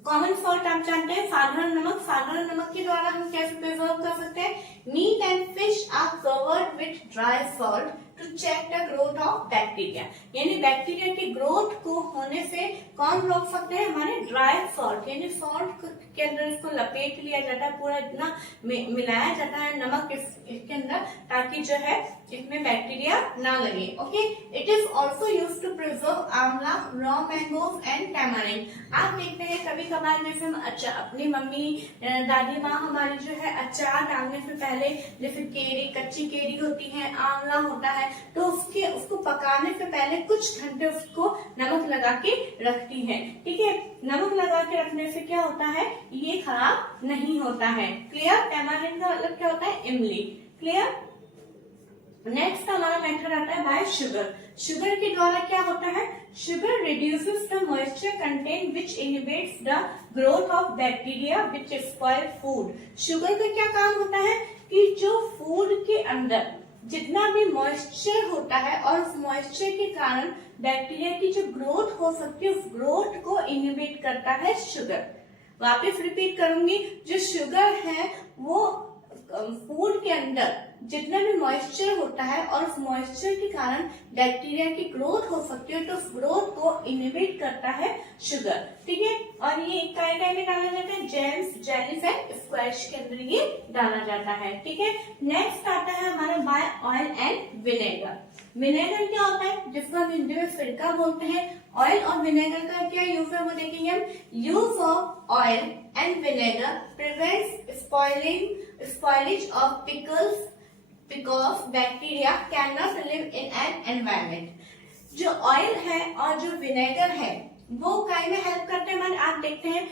Common salt आप जानते हैं, साधारण नमक। साधारण नमक के द्वारा हम कैसे प्रिजर्व कर सकते हैं, meat and fish are covered with dry salt to check the growth of bacteria, यानी बैक्टीरिया की ग्रोथ को होने से कौन रोक सकते हैं, हमारे ड्राई सॉल्ट, यानी सॉल्ट के अंदर इसको लपेट लिया जाता है, पूरा इतना मिलाया जाता है नमक इसके अंदर ताकि जो है इसमें बैक्टीरिया ना लगे। Okay, it is also use to preserve amla, raw mangoes and tamarind. आप देखते हैं कभी कभार जैसे हम अपनी मम्मी दादी माँ हमारी जो है अचार डालने से पहले जैसे केरी, कच्ची केरी होती है, आंवला होता है, तो उसको पकाने से पहले कुछ घंटे उसको नमक लगा के रखती है, ठीक है। नमक लगा के रखने से क्या होता है, ये खराब नहीं होता है। क्लियर, टैमरिंड का मतलब क्या होता है, इमली। क्लियर, नेक्स्ट हमारा मेथड आता है बाय शुगर। शुगर के द्वारा क्या होता है, sugar reduces the moisture content which inhibits the growth of bacteria which spoil food. Sugar का क्या काम होता है कि जो फूड के अंदर जितना भी मॉइस्चर होता है और उस मॉइस्चर के कारण बैक्टीरिया की जो ग्रोथ हो सकती है उस ग्रोथ को इनहिबिट करता है शुगर। वापस रिपीट करूंगी, जो शुगर है वो फूड के अंदर जितना भी मॉइस्चर होता है और उस मॉइस्चर के कारण बैक्टीरिया की ग्रोथ हो सकती है तो उस ग्रोथ को इनहिबिट करता है शुगर, ठीक है। और ये काय में डाला जाता है, जेम्स, जेलीस एंड स्क्वैश के अंदर ये डाला जाता है, ठीक है। नेक्स्ट आता है हमारा by oil and vinegar. Vinegar क्या होता है, जिसको हम हिंदी में सिरका बोलते हैं। ऑयल और विनेगर का क्या यूज है वो देखेंगे हम। Use of oil and vinegar prevents spoilage of pickles because bacteria cannot live in an environment। जो ऑयल है और जो विनेगर है वो काय में हेल्प करते हैं हमारे। आप देखते हैं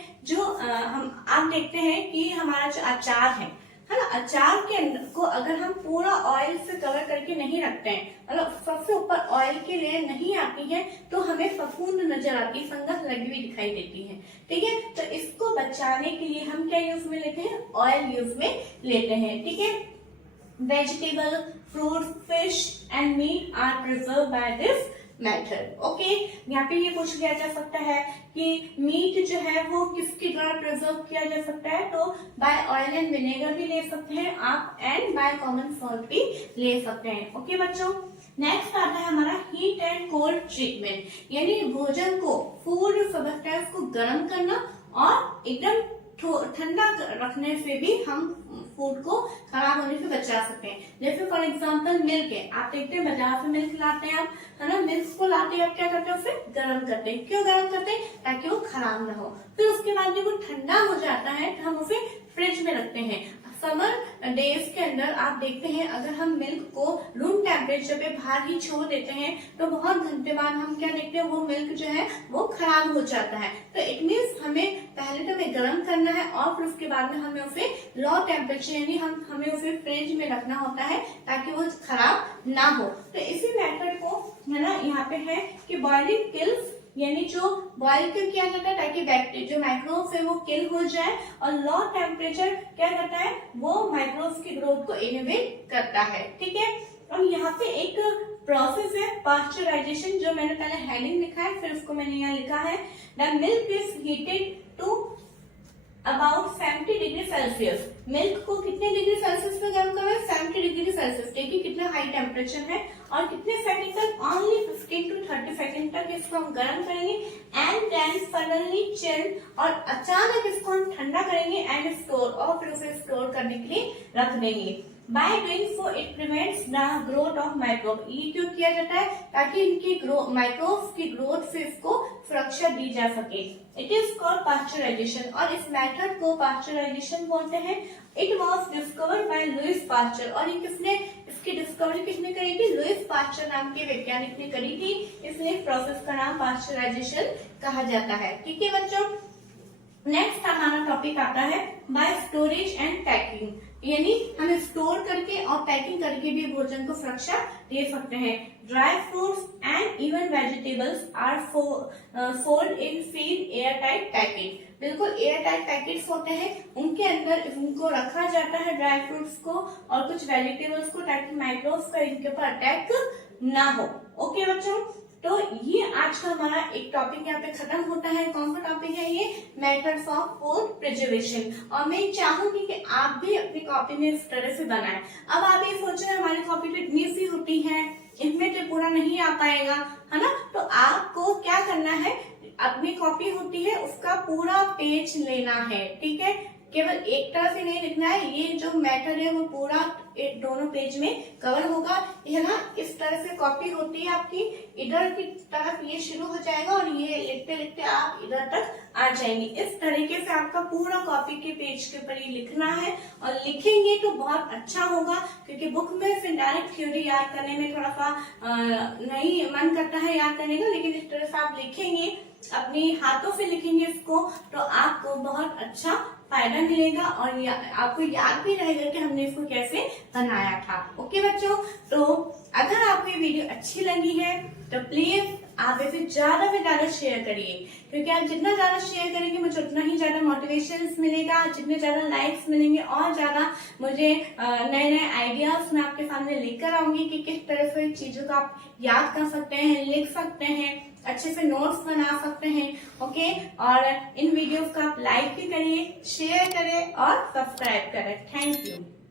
आप देखते हैं कि हमारा जो अचार है ना, अचार के अंदर को अगर हम पूरा ऑयल से कवर करके नहीं रखते हैं, मतलब सबसे ऊपर ऑयल की लेयर नहीं आती है तो हमें फफूंद नजर आती है, फंगस लगी हुई दिखाई देती है, ठीक है। तो इसको बचाने के लिए हम क्या यूज में लेते हैं, ऑयल यूज में लेते हैं, ठीक है। Vegetable, fruit, fish and meat are preserved by this method। Okay, यहाँ पे ये पूछ लिया जा सकता है कि मीट जो है वो किसके द्वारा प्रिजर्व किया जा सकता है, तो बाय ऑयल एंड विनेगर भी ले सकते हैं आप एंड बाय कॉमन सॉल्ट भी ले सकते हैं। ओके बच्चों, नेक्स्ट आता है हमारा हीट एंड कोल्ड ट्रीटमेंट, यानी भोजन को, फूड समझता है उसको गर्म करना और एकदम ठंडा रखने से भी हम फूड को खराब होने से बचा सकते हैं। जैसे फॉर एग्जांपल मिल्क है, आप देखते हैं बाजार से मिल्क लाते हैं आप, है ना, मिल्क को लाते हैं आप क्या करते हैं, उसे गर्म करते हैं। क्यों गर्म करते हैं, ताकि वो खराब ना हो। फिर उसके बाद जब वो ठंडा हो जाता है तो हम उसे फ्रिज में रखते हैं। समर डेज के अंदर आप देखते हैं अगर हम मिल्क को रूम टेम्परेचर पे बाहर ही छोड़ देते हैं तो बहुत घंटे बाद हम क्या देखते हैं, वो मिल्क जो है वो खराब हो जाता है। तो इट मीन्स हमें पहले तो हमें गर्म करना है और फिर उसके बाद में हमें उसे लो टेम्परेचर यानी हमें उसे फ्रिज में रखना होता है ताकि वो खराब ना हो। तो इसी मेथड को है ना यहाँ पे है कि बॉइलिंग किल्स, यानी जो बॉइल क्यों किया जाता है ताकि बैक्टीरिया जो माइक्रोब्स है वो किल हो जाए, और लो टेम्परेचर क्या करता है, वो माइक्रोब्स की ग्रोथ को इनहिबिट करता है, ठीक है। और यहाँ पे एक प्रोसेस है पास्चराइजेशन, जो मैंने पहले हेडिंग लिखा है फिर उसको मैंने यहाँ लिखा है, the milk is heated to about 70 degree Celsius. Milk को कितने डिग्री सेल्सियस पे गर्म करना है? 70 डिग्री सेल्सियस। देखिए कितना हाई टेम्परेचर है और कितने सेकंड तक? ओनली 15 to 30 सेकंड तक इसको हम गर्म करेंगे एंड देन सडनली चिल, और अचानक इसको हम ठंडा करेंगे एंड स्टोर, और फिर उसे स्टोर करने के लिए रख देंगे। By doing so, it prevents the growth of microbe। ये क्यों किया जाता है? ताकि इनकी माइक्रोब्स की ग्रोथ से इसको सुरक्षा दी जा सके। इट इज कॉल्ड पास्चराइजेशन, और इस मेथड को पास्चराइजेशन बोलते हैं। It was discovered by Louis Pasteur, और ये किसने, इसकी डिस्कवरी किसने करी थी? लुइस पास्चर नाम के वैज्ञानिक ने करी थी। इसलिए प्रोसेस का नाम पास्चराइजेशन कहा जाता है। ठीक है बच्चों, नेक्स्ट हमारा टॉपिक आता है बाय स्टोरेज एंड पैकिंग, यानी हम स्टोर करके और पैकिंग करके भी भोजन को सुरक्षा दे सकते हैं। Dry fruits and even vegetables are sold in seal airtight packet. बिल्कुल एयर टाइट पैकेट्स होते हैं, उनके अंदर उनको रखा जाता है ड्राई फ्रूट्स को और कुछ वेजिटेबल्स को, ताकि माइक्रोब्स का इनके ऊपर अटैक ना हो। ओके बच्चों, तो ये आज का हमारा एक टॉपिक यहाँ पे खत्म होता है। कौन सा टॉपिक है ये? Methods of food preservation. और मैं चाहूंगी कि आप भी अपनी कॉपी में इस तरह से बनाएं। अब आप ये सोच रहे हैं हमारी कॉपी तो इतनी सी होती है, इनमें तो पूरा नहीं आ पाएगा, है ना? तो आपको क्या करना है, अपनी कॉपी होती है उसका पूरा पेज लेना है। ठीक है, केवल एक तरह से नहीं लिखना है। ये जो मेथड है वो पूरा दोनों पेज में कवर होगा। ये ना इस तरह से कॉपी होती है आपकी, इधर की तरफ ये शुरू हो जाएगा और ये लिखते लिखते आप इधर तक आ जाएंगे। इस तरीके से आपका पूरा कॉपी के पेज के ऊपर ये लिखना है, और लिखेंगे तो बहुत अच्छा होगा, क्योंकि बुक में फिर डायरेक्ट थ्योरी याद करने में थोड़ा सा नहीं मन करता है याद करने का, लेकिन इस तरह से आप लिखेंगे, अपने हाथों से लिखेंगे इसको, तो आपको बहुत अच्छा फायदा मिलेगा और आपको याद भी रहेगा कि हमने इसको कैसे बनाया था। ओके बच्चों, तो अगर आपको ये वीडियो अच्छी लगी है तो प्लीज आप इसे ज्यादा से ज्यादा शेयर करिए, क्योंकि आप जितना ज्यादा शेयर करेंगे मुझे उतना ही ज्यादा मोटिवेशन मिलेगा, जितने ज्यादा लाइक्स मिलेंगे और ज्यादा मुझे नए नए आइडियाज मैं आपके सामने लेकर आऊंगी कि किस तरह से चीजों को आप याद कर सकते हैं, लिख सकते हैं, अच्छे से नोट्स बना सकते हैं। ओके, और इन वीडियोस को आप लाइक भी करिए, शेयर करें और सब्सक्राइब करें। Thank you.